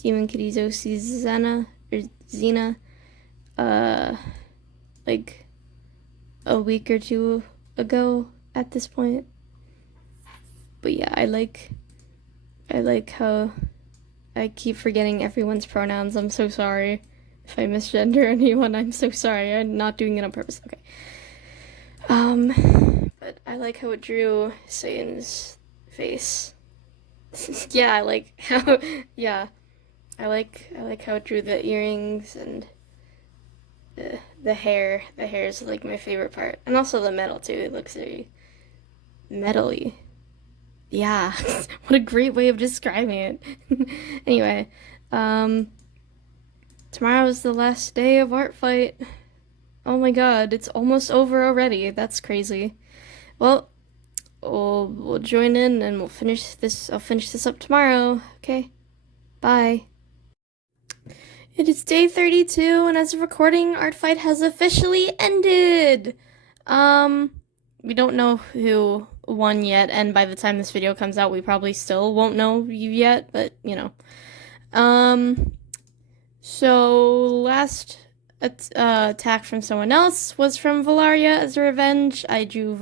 Demon Kitty's OC Xena like a week or 2 ago at this point. But yeah, I like how I keep forgetting everyone's pronouns. I'm so sorry. If I misgender anyone, I'm so sorry. I'm not doing it on purpose. Okay. But I like how it drew Satan's face. Yeah, I like how I like how it drew the earrings and the hair. The hair is like my favorite part. And also the metal too. It looks very metally. Yeah. What a great way of describing it. Anyway, tomorrow is the last day of Artfight. Oh my god, it's almost over already. That's crazy. Well, we'll join in and we'll finish this. I'll finish this up tomorrow. Okay? Bye. It is day 32, and as of recording, Artfight has officially ended. We don't know who won yet, and by the time this video comes out, we probably still won't know you yet, but, you know. So, last attack from someone else was from Valaria as a revenge. I drew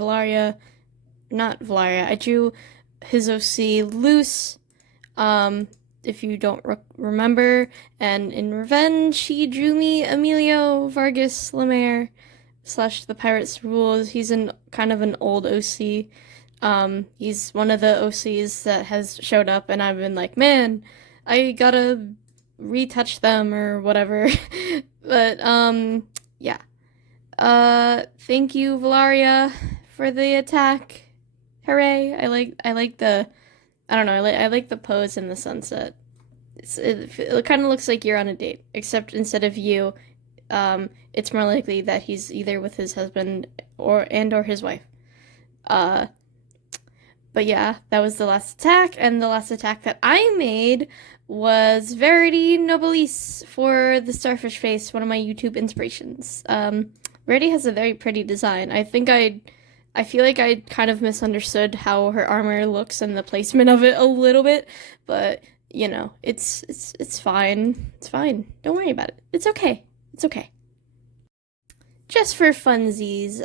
I drew his OC Luce, if you don't remember, and in revenge, he drew me Emilio Vargas Lemaire / The Pirates Rules. He's kind of an old OC. He's one of the OCs that has showed up, and I've been like, man, I gotta retouch them or whatever. But, yeah. Thank you, Valaria, for the attack. Hooray. I like the, I don't know, I like the pose in the sunset. It kind of looks like you're on a date, except instead of you, it's more likely that he's either with his husband or his wife. Uh, but yeah, that was the last attack, and the last attack that I made was Verity Nobilis for the starfish face, one of my YouTube inspirations. Verity has a very pretty design. I feel like I kind of misunderstood how her armor looks and the placement of it a little bit, but you know, it's fine. It's fine. Don't worry about it. It's okay. It's okay. Just for funsies,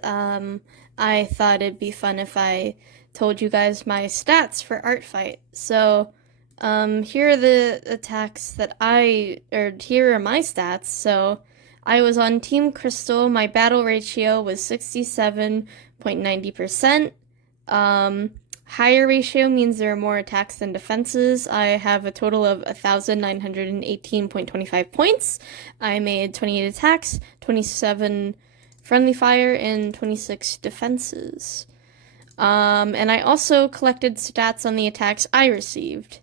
I thought it'd be fun if I told you guys my stats for Artfight. So, here are the attacks here are my stats. So, I was on Team Crystal. My battle ratio was 67.90%. Higher ratio means there are more attacks than defenses. I have a total of 1,918.25 points. I made 28 attacks, 27 friendly fire, and 26 defenses. And I also collected stats on the attacks I received.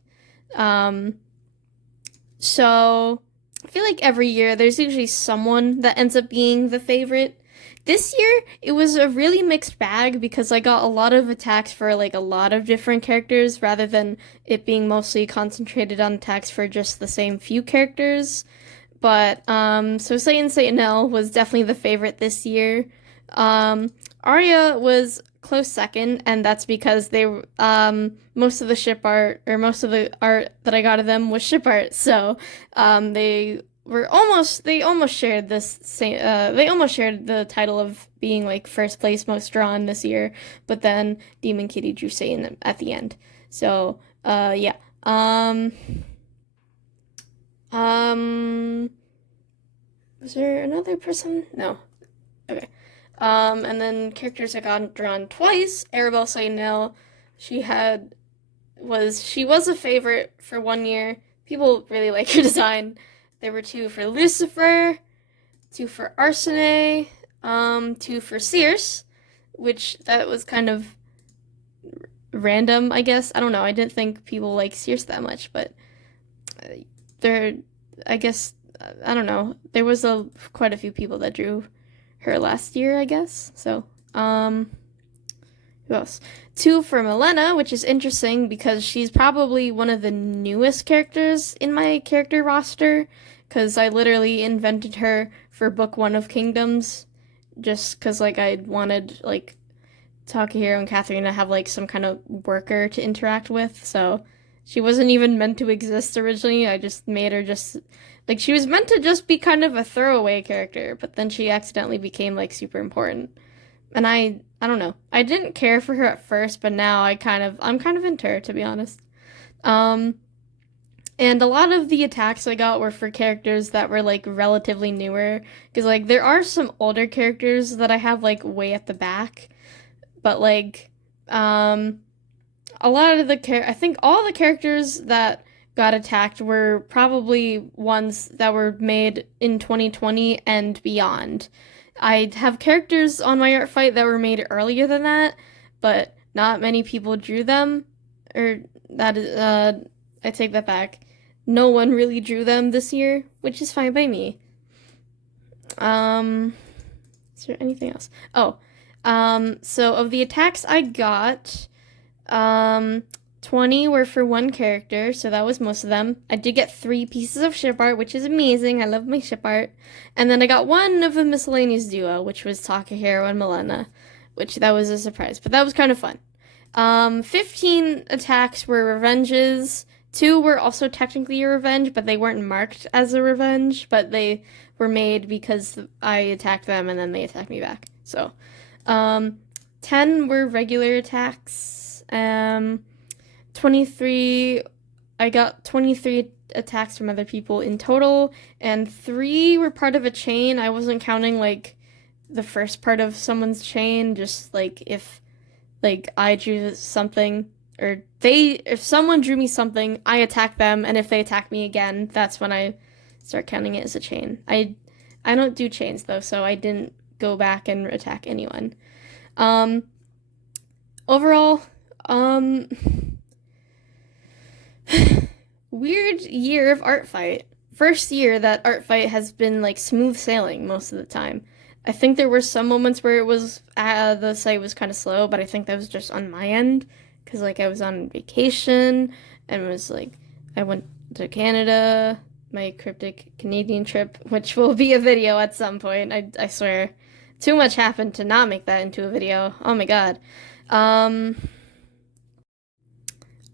So I feel like every year there's usually someone that ends up being the favorite. This year, it was a really mixed bag because I got a lot of attacks for like a lot of different characters rather than it being mostly concentrated on attacks for just the same few characters. But, so Satan Satanel was definitely the favorite this year. Arya was close second, and that's because most of the ship art, or most of the art that I got of them was ship art, so, they almost shared they almost shared the title of being like first place most drawn this year, but then Demon Kitty drew Satan at the end. So, yeah. Was there another person? No. Okay. And then characters that got drawn twice. Arabelle Satanel, she was a favorite for 1 year. People really like her design. There were 2 for Lucifer, 2 for Arsene, 2 for Circe, which that was kind of random, I guess. I don't know. I didn't think people like Circe that much, but I guess, I don't know. There was quite a few people that drew her last year, I guess. So, who else? 2 for Milena, which is interesting because she's probably one of the newest characters in my character roster, because I literally invented her for book 1 of Kingdoms, just because, like, I wanted, like, Takahiro and Catherine to have, like, some kind of worker to interact with, so she wasn't even meant to exist originally. I just made her like, she was meant to just be kind of a throwaway character, but then she accidentally became, like, super important. And I don't know. I didn't care for her at first, but now I'm kind of into her, to be honest. And a lot of the attacks I got were for characters that were, like, relatively newer. Because, like, there are some older characters that I have, like, way at the back. But, like, a lot of I think all the characters that got attacked were probably ones that were made in 2020 and beyond. I have characters on my Artfight that were made earlier than that, but not many people drew them. Or that is, I take that back. No one really drew them this year, which is fine by me. Is there anything else? Oh, so of the attacks I got, 20 were for 1 character, so that was most of them. I did get 3 pieces of ship art, which is amazing. I love my ship art. And then I got 1 of a miscellaneous duo, which was Takahiro and Milena, which that was a surprise, but that was kind of fun. 15 attacks were revenges. 2 were also technically a revenge, but they weren't marked as a revenge, but they were made because I attacked them and then they attacked me back. So, 10 were regular attacks. 23, I got 23 attacks from other people in total, and 3 were part of a chain. I wasn't counting, like, the first part of someone's chain, just, like, if, like, I drew something, or if someone drew me something, I attack them, and if they attack me again, that's when I start counting it as a chain. I don't do chains though, so I didn't go back and attack anyone. Overall, weird year of Artfight. First year that Artfight has been like smooth sailing most of the time. I think there were some moments where it was the site was kind of slow, but I think that was just on my end because like I was on vacation and was like I went to Canada, my cryptic Canadian trip, which will be a video at some point. I swear, too much happened to not make that into a video. Oh my god.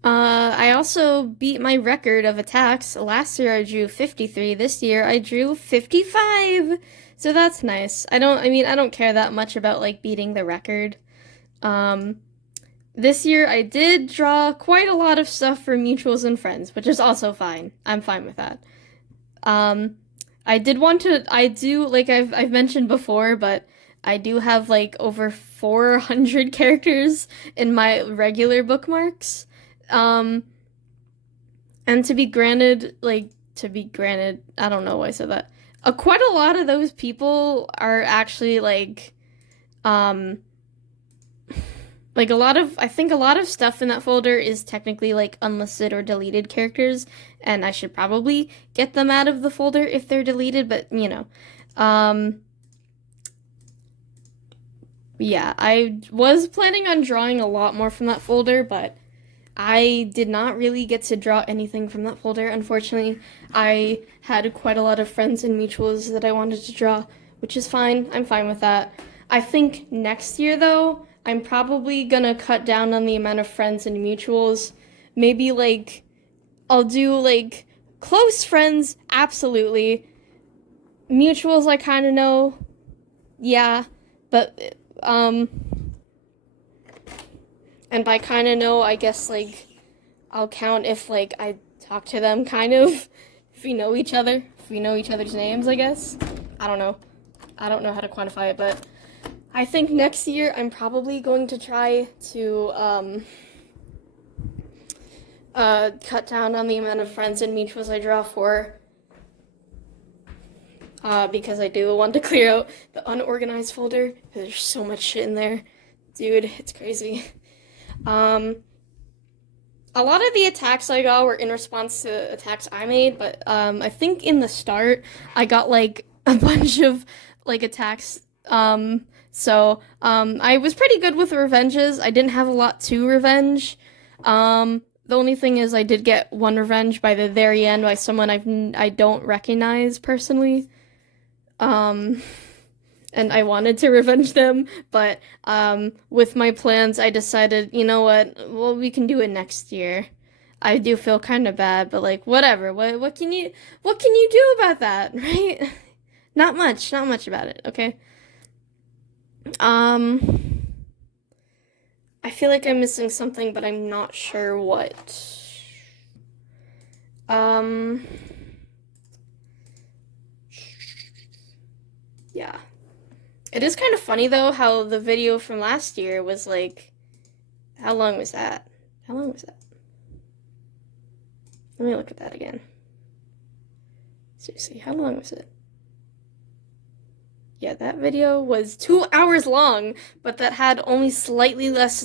I also beat my record of attacks. Last year I drew 53. This year I drew 55. So that's nice. I don't care that much about like beating the record. This year I did draw quite a lot of stuff for mutuals and friends, which is also fine. I'm fine with that. I do like I've mentioned before, but I do have like over 400 characters in my regular bookmarks. And to be granted, I don't know why I said that. Quite a lot of those people are actually I think a lot of stuff in that folder is technically like unlisted or deleted characters, and I should probably get them out of the folder if they're deleted, but you know. Yeah, I was planning on drawing a lot more from that folder, but I did not really get to draw anything from that folder. Unfortunately, I had quite a lot of friends and mutuals that I wanted to draw, which is fine. I'm fine with that. I think next year, though, I'm probably gonna cut down on the amount of friends and mutuals. Maybe, like, I'll do, like, close friends, absolutely. Mutuals, I kind of know. Yeah, but, and by kind of know, I guess, like, I'll count if, like, I talk to them, kind of. If we know each other. If we know each other's names, I guess. I don't know. I don't know how to quantify it, but I think next year I'm probably going to try to, cut down on the amount of friends and mutuals I draw for. Because I do want to clear out the unorganized folder. There's so much shit in there. Dude, it's crazy. A lot of the attacks I got were in response to attacks I made, but I think in the start I got like a bunch of like attacks. So I was pretty good with revenges. I didn't have a lot to revenge. The only thing is I did get one revenge by the very end by someone I don't recognize personally. And I wanted to revenge them, but with my plans, I decided, you know what? Well, we can do it next year. I do feel kind of bad, but like whatever. What can you do about that, right? Not much about it, okay? I feel like I'm missing something, but I'm not sure what. Yeah. It is kind of funny, though, how the video from last year was, like... How long was that? How long was that? Let me look at that again. Seriously, how long was it? Yeah, that video was 2 hours long, but that had only slightly less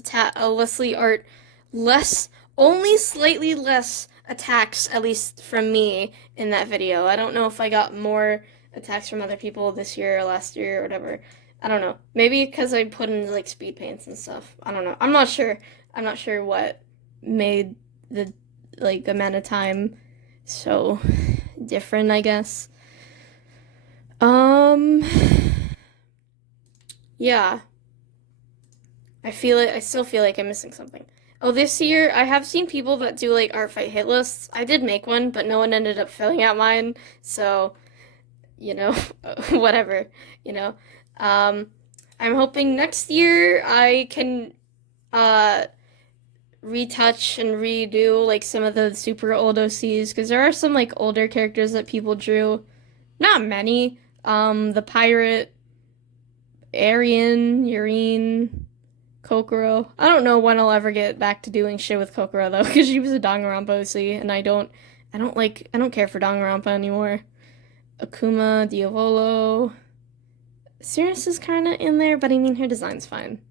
only slightly less attacks, at least from me, in that video. I don't know if I got more attacks from other people this year or last year or whatever. I don't know. Maybe because I put in like speed paints and stuff. I don't know. I'm not sure. I'm not sure what made the like amount of time so different, I guess. Yeah. I still feel like I'm missing something. Oh, this year I have seen people that do like Artfight hit lists. I did make one, but no one ended up filling out mine. So, you know, whatever, you know. I'm hoping next year I can retouch and redo like some of the super old OCs, because there are some like older characters that people drew. Not many. The pirate, Urine, Kokoro. I don't know when I'll ever get back to doing shit with Kokoro though, because she was a Danganronpa OC, and I don't care for Danganronpa anymore. Akuma, Diavolo. Sirius is kind of in there, but I mean, her design's fine.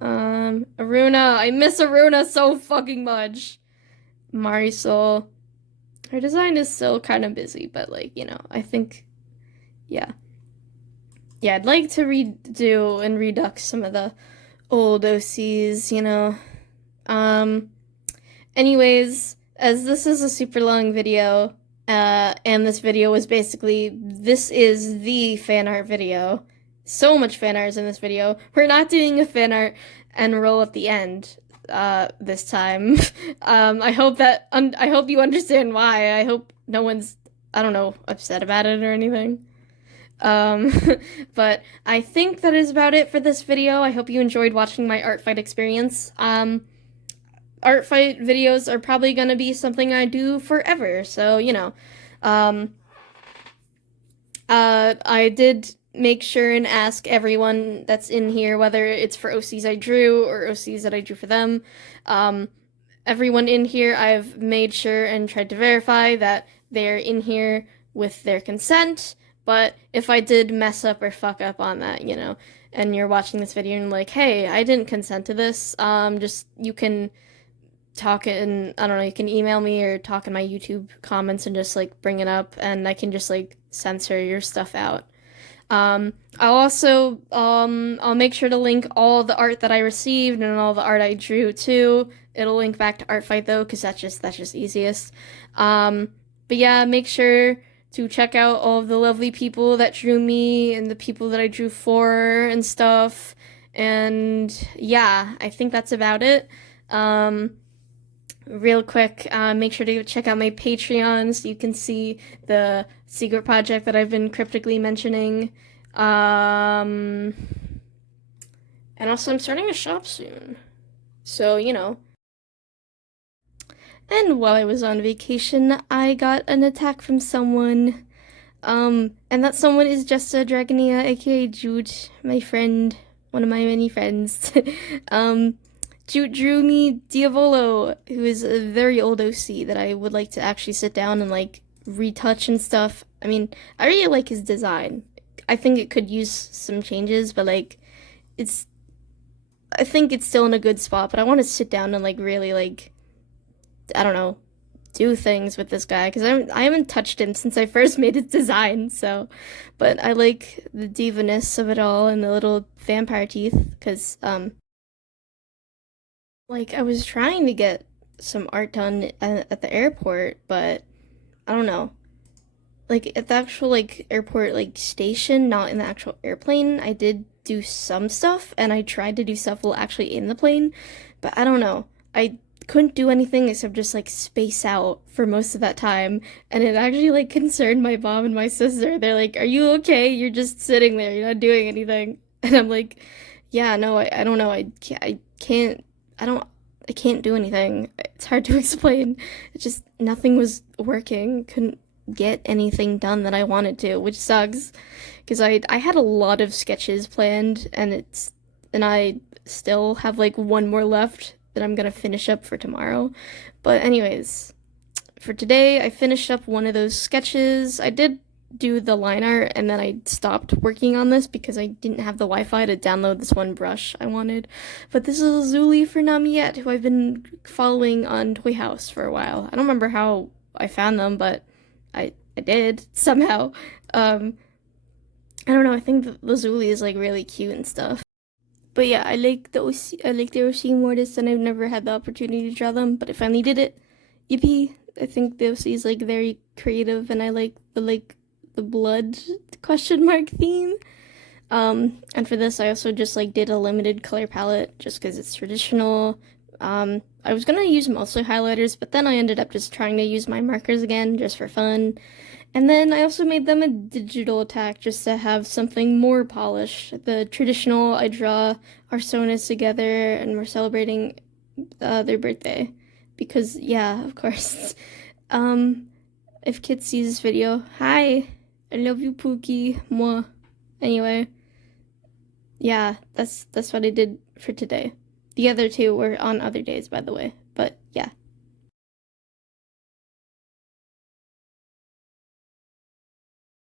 Aruna. I miss Aruna so fucking much. Marisol. Her design is still kind of busy, but, like, you know, I think, yeah. Yeah, I'd like to redo and redux some of the old OCs, you know. Anyways, as this is a super long video, and this video was basically, this is the fan art video. So much fan art is in this video. We're not doing a fan art and roll at the end, this time. I hope you understand why. I hope no one's, I don't know, upset about it or anything. But I think that is about it for this video. I hope you enjoyed watching my Artfight experience. Artfight videos are probably gonna be something I do forever, so, you know. I did make sure and ask everyone that's in here, whether it's for OCs I drew or OCs that I drew for them. Everyone in here, I've made sure and tried to verify that they're in here with their consent, but if I did mess up or fuck up on that, you know, and you're watching this video and like, hey, I didn't consent to this, just, you can talk in, I don't know, you can email me or talk in my YouTube comments and just, like, bring it up, and I can just, like, censor your stuff out. I'll also, I'll make sure to link all the art that I received and all the art I drew, too. It'll link back to Artfight, though, because that's just easiest. But yeah, make sure to check out all of the lovely people that drew me and the people that I drew for and stuff. And yeah, I think that's about it. Real quick, make sure to check out my Patreon so you can see the secret project that I've been cryptically mentioning. And also I'm starting a shop soon. So, you know. And while I was on vacation, I got an attack from someone. And that someone is Jessa Dragonia, aka Jude, my friend, one of my many friends. Jude drew me Diavolo, who is a very old OC that I would like to actually sit down and, like, retouch and stuff. I mean, I really like his design. I think it could use some changes, but, like, I think it's still in a good spot, but I want to sit down and, like, really, like, I don't know, do things with this guy, because I haven't touched him since I first made his design, so, but I like the diva-ness of it all and the little vampire teeth, because, like, I was trying to get some art done at the airport, but I don't know, like, at the actual, like, airport, like, station, not in the actual airplane, I did do some stuff, and I tried to do stuff while actually in the plane, but I don't know, I couldn't do anything except just, like, space out for most of that time, and it actually, like, concerned my mom and my sister. They're like, are you okay? You're just sitting there, you're not doing anything. And I'm like, yeah, no, I don't know, I can't do anything. It's hard to explain. It's just, nothing was working. Couldn't get anything done that I wanted to, which sucks, because I had a lot of sketches planned, and I still have, like, one more left that I'm gonna finish up for tomorrow. But anyways, for today, I finished up one of those sketches. I did do the line art, and then I stopped working on this because I didn't have the Wi-Fi to download this one brush I wanted. But this is Zuli for Namiet, who I've been following on Toy House for a while. I don't remember how I found them, but I did, somehow. I don't know, I think the Zuli is, like, really cute and stuff. But yeah, I like the OC Mortis, and I've never had the opportunity to draw them, but I finally did it. Yippee! I think the OC is, like, very creative, and I like the blood question mark theme. And for this, I also just, like, did a limited color palette just because it's traditional. I was gonna use mostly highlighters, but then I ended up just trying to use my markers again just for fun. And then I also made them a digital attack just to have something more polished. The traditional, I draw Arsonis together, and we're celebrating their birthday. Because, yeah, of course. If Kit sees this video, hi! I love you, Pookie. Mwah. Anyway. Yeah, that's what I did for today. The other two were on other days, by the way. But yeah.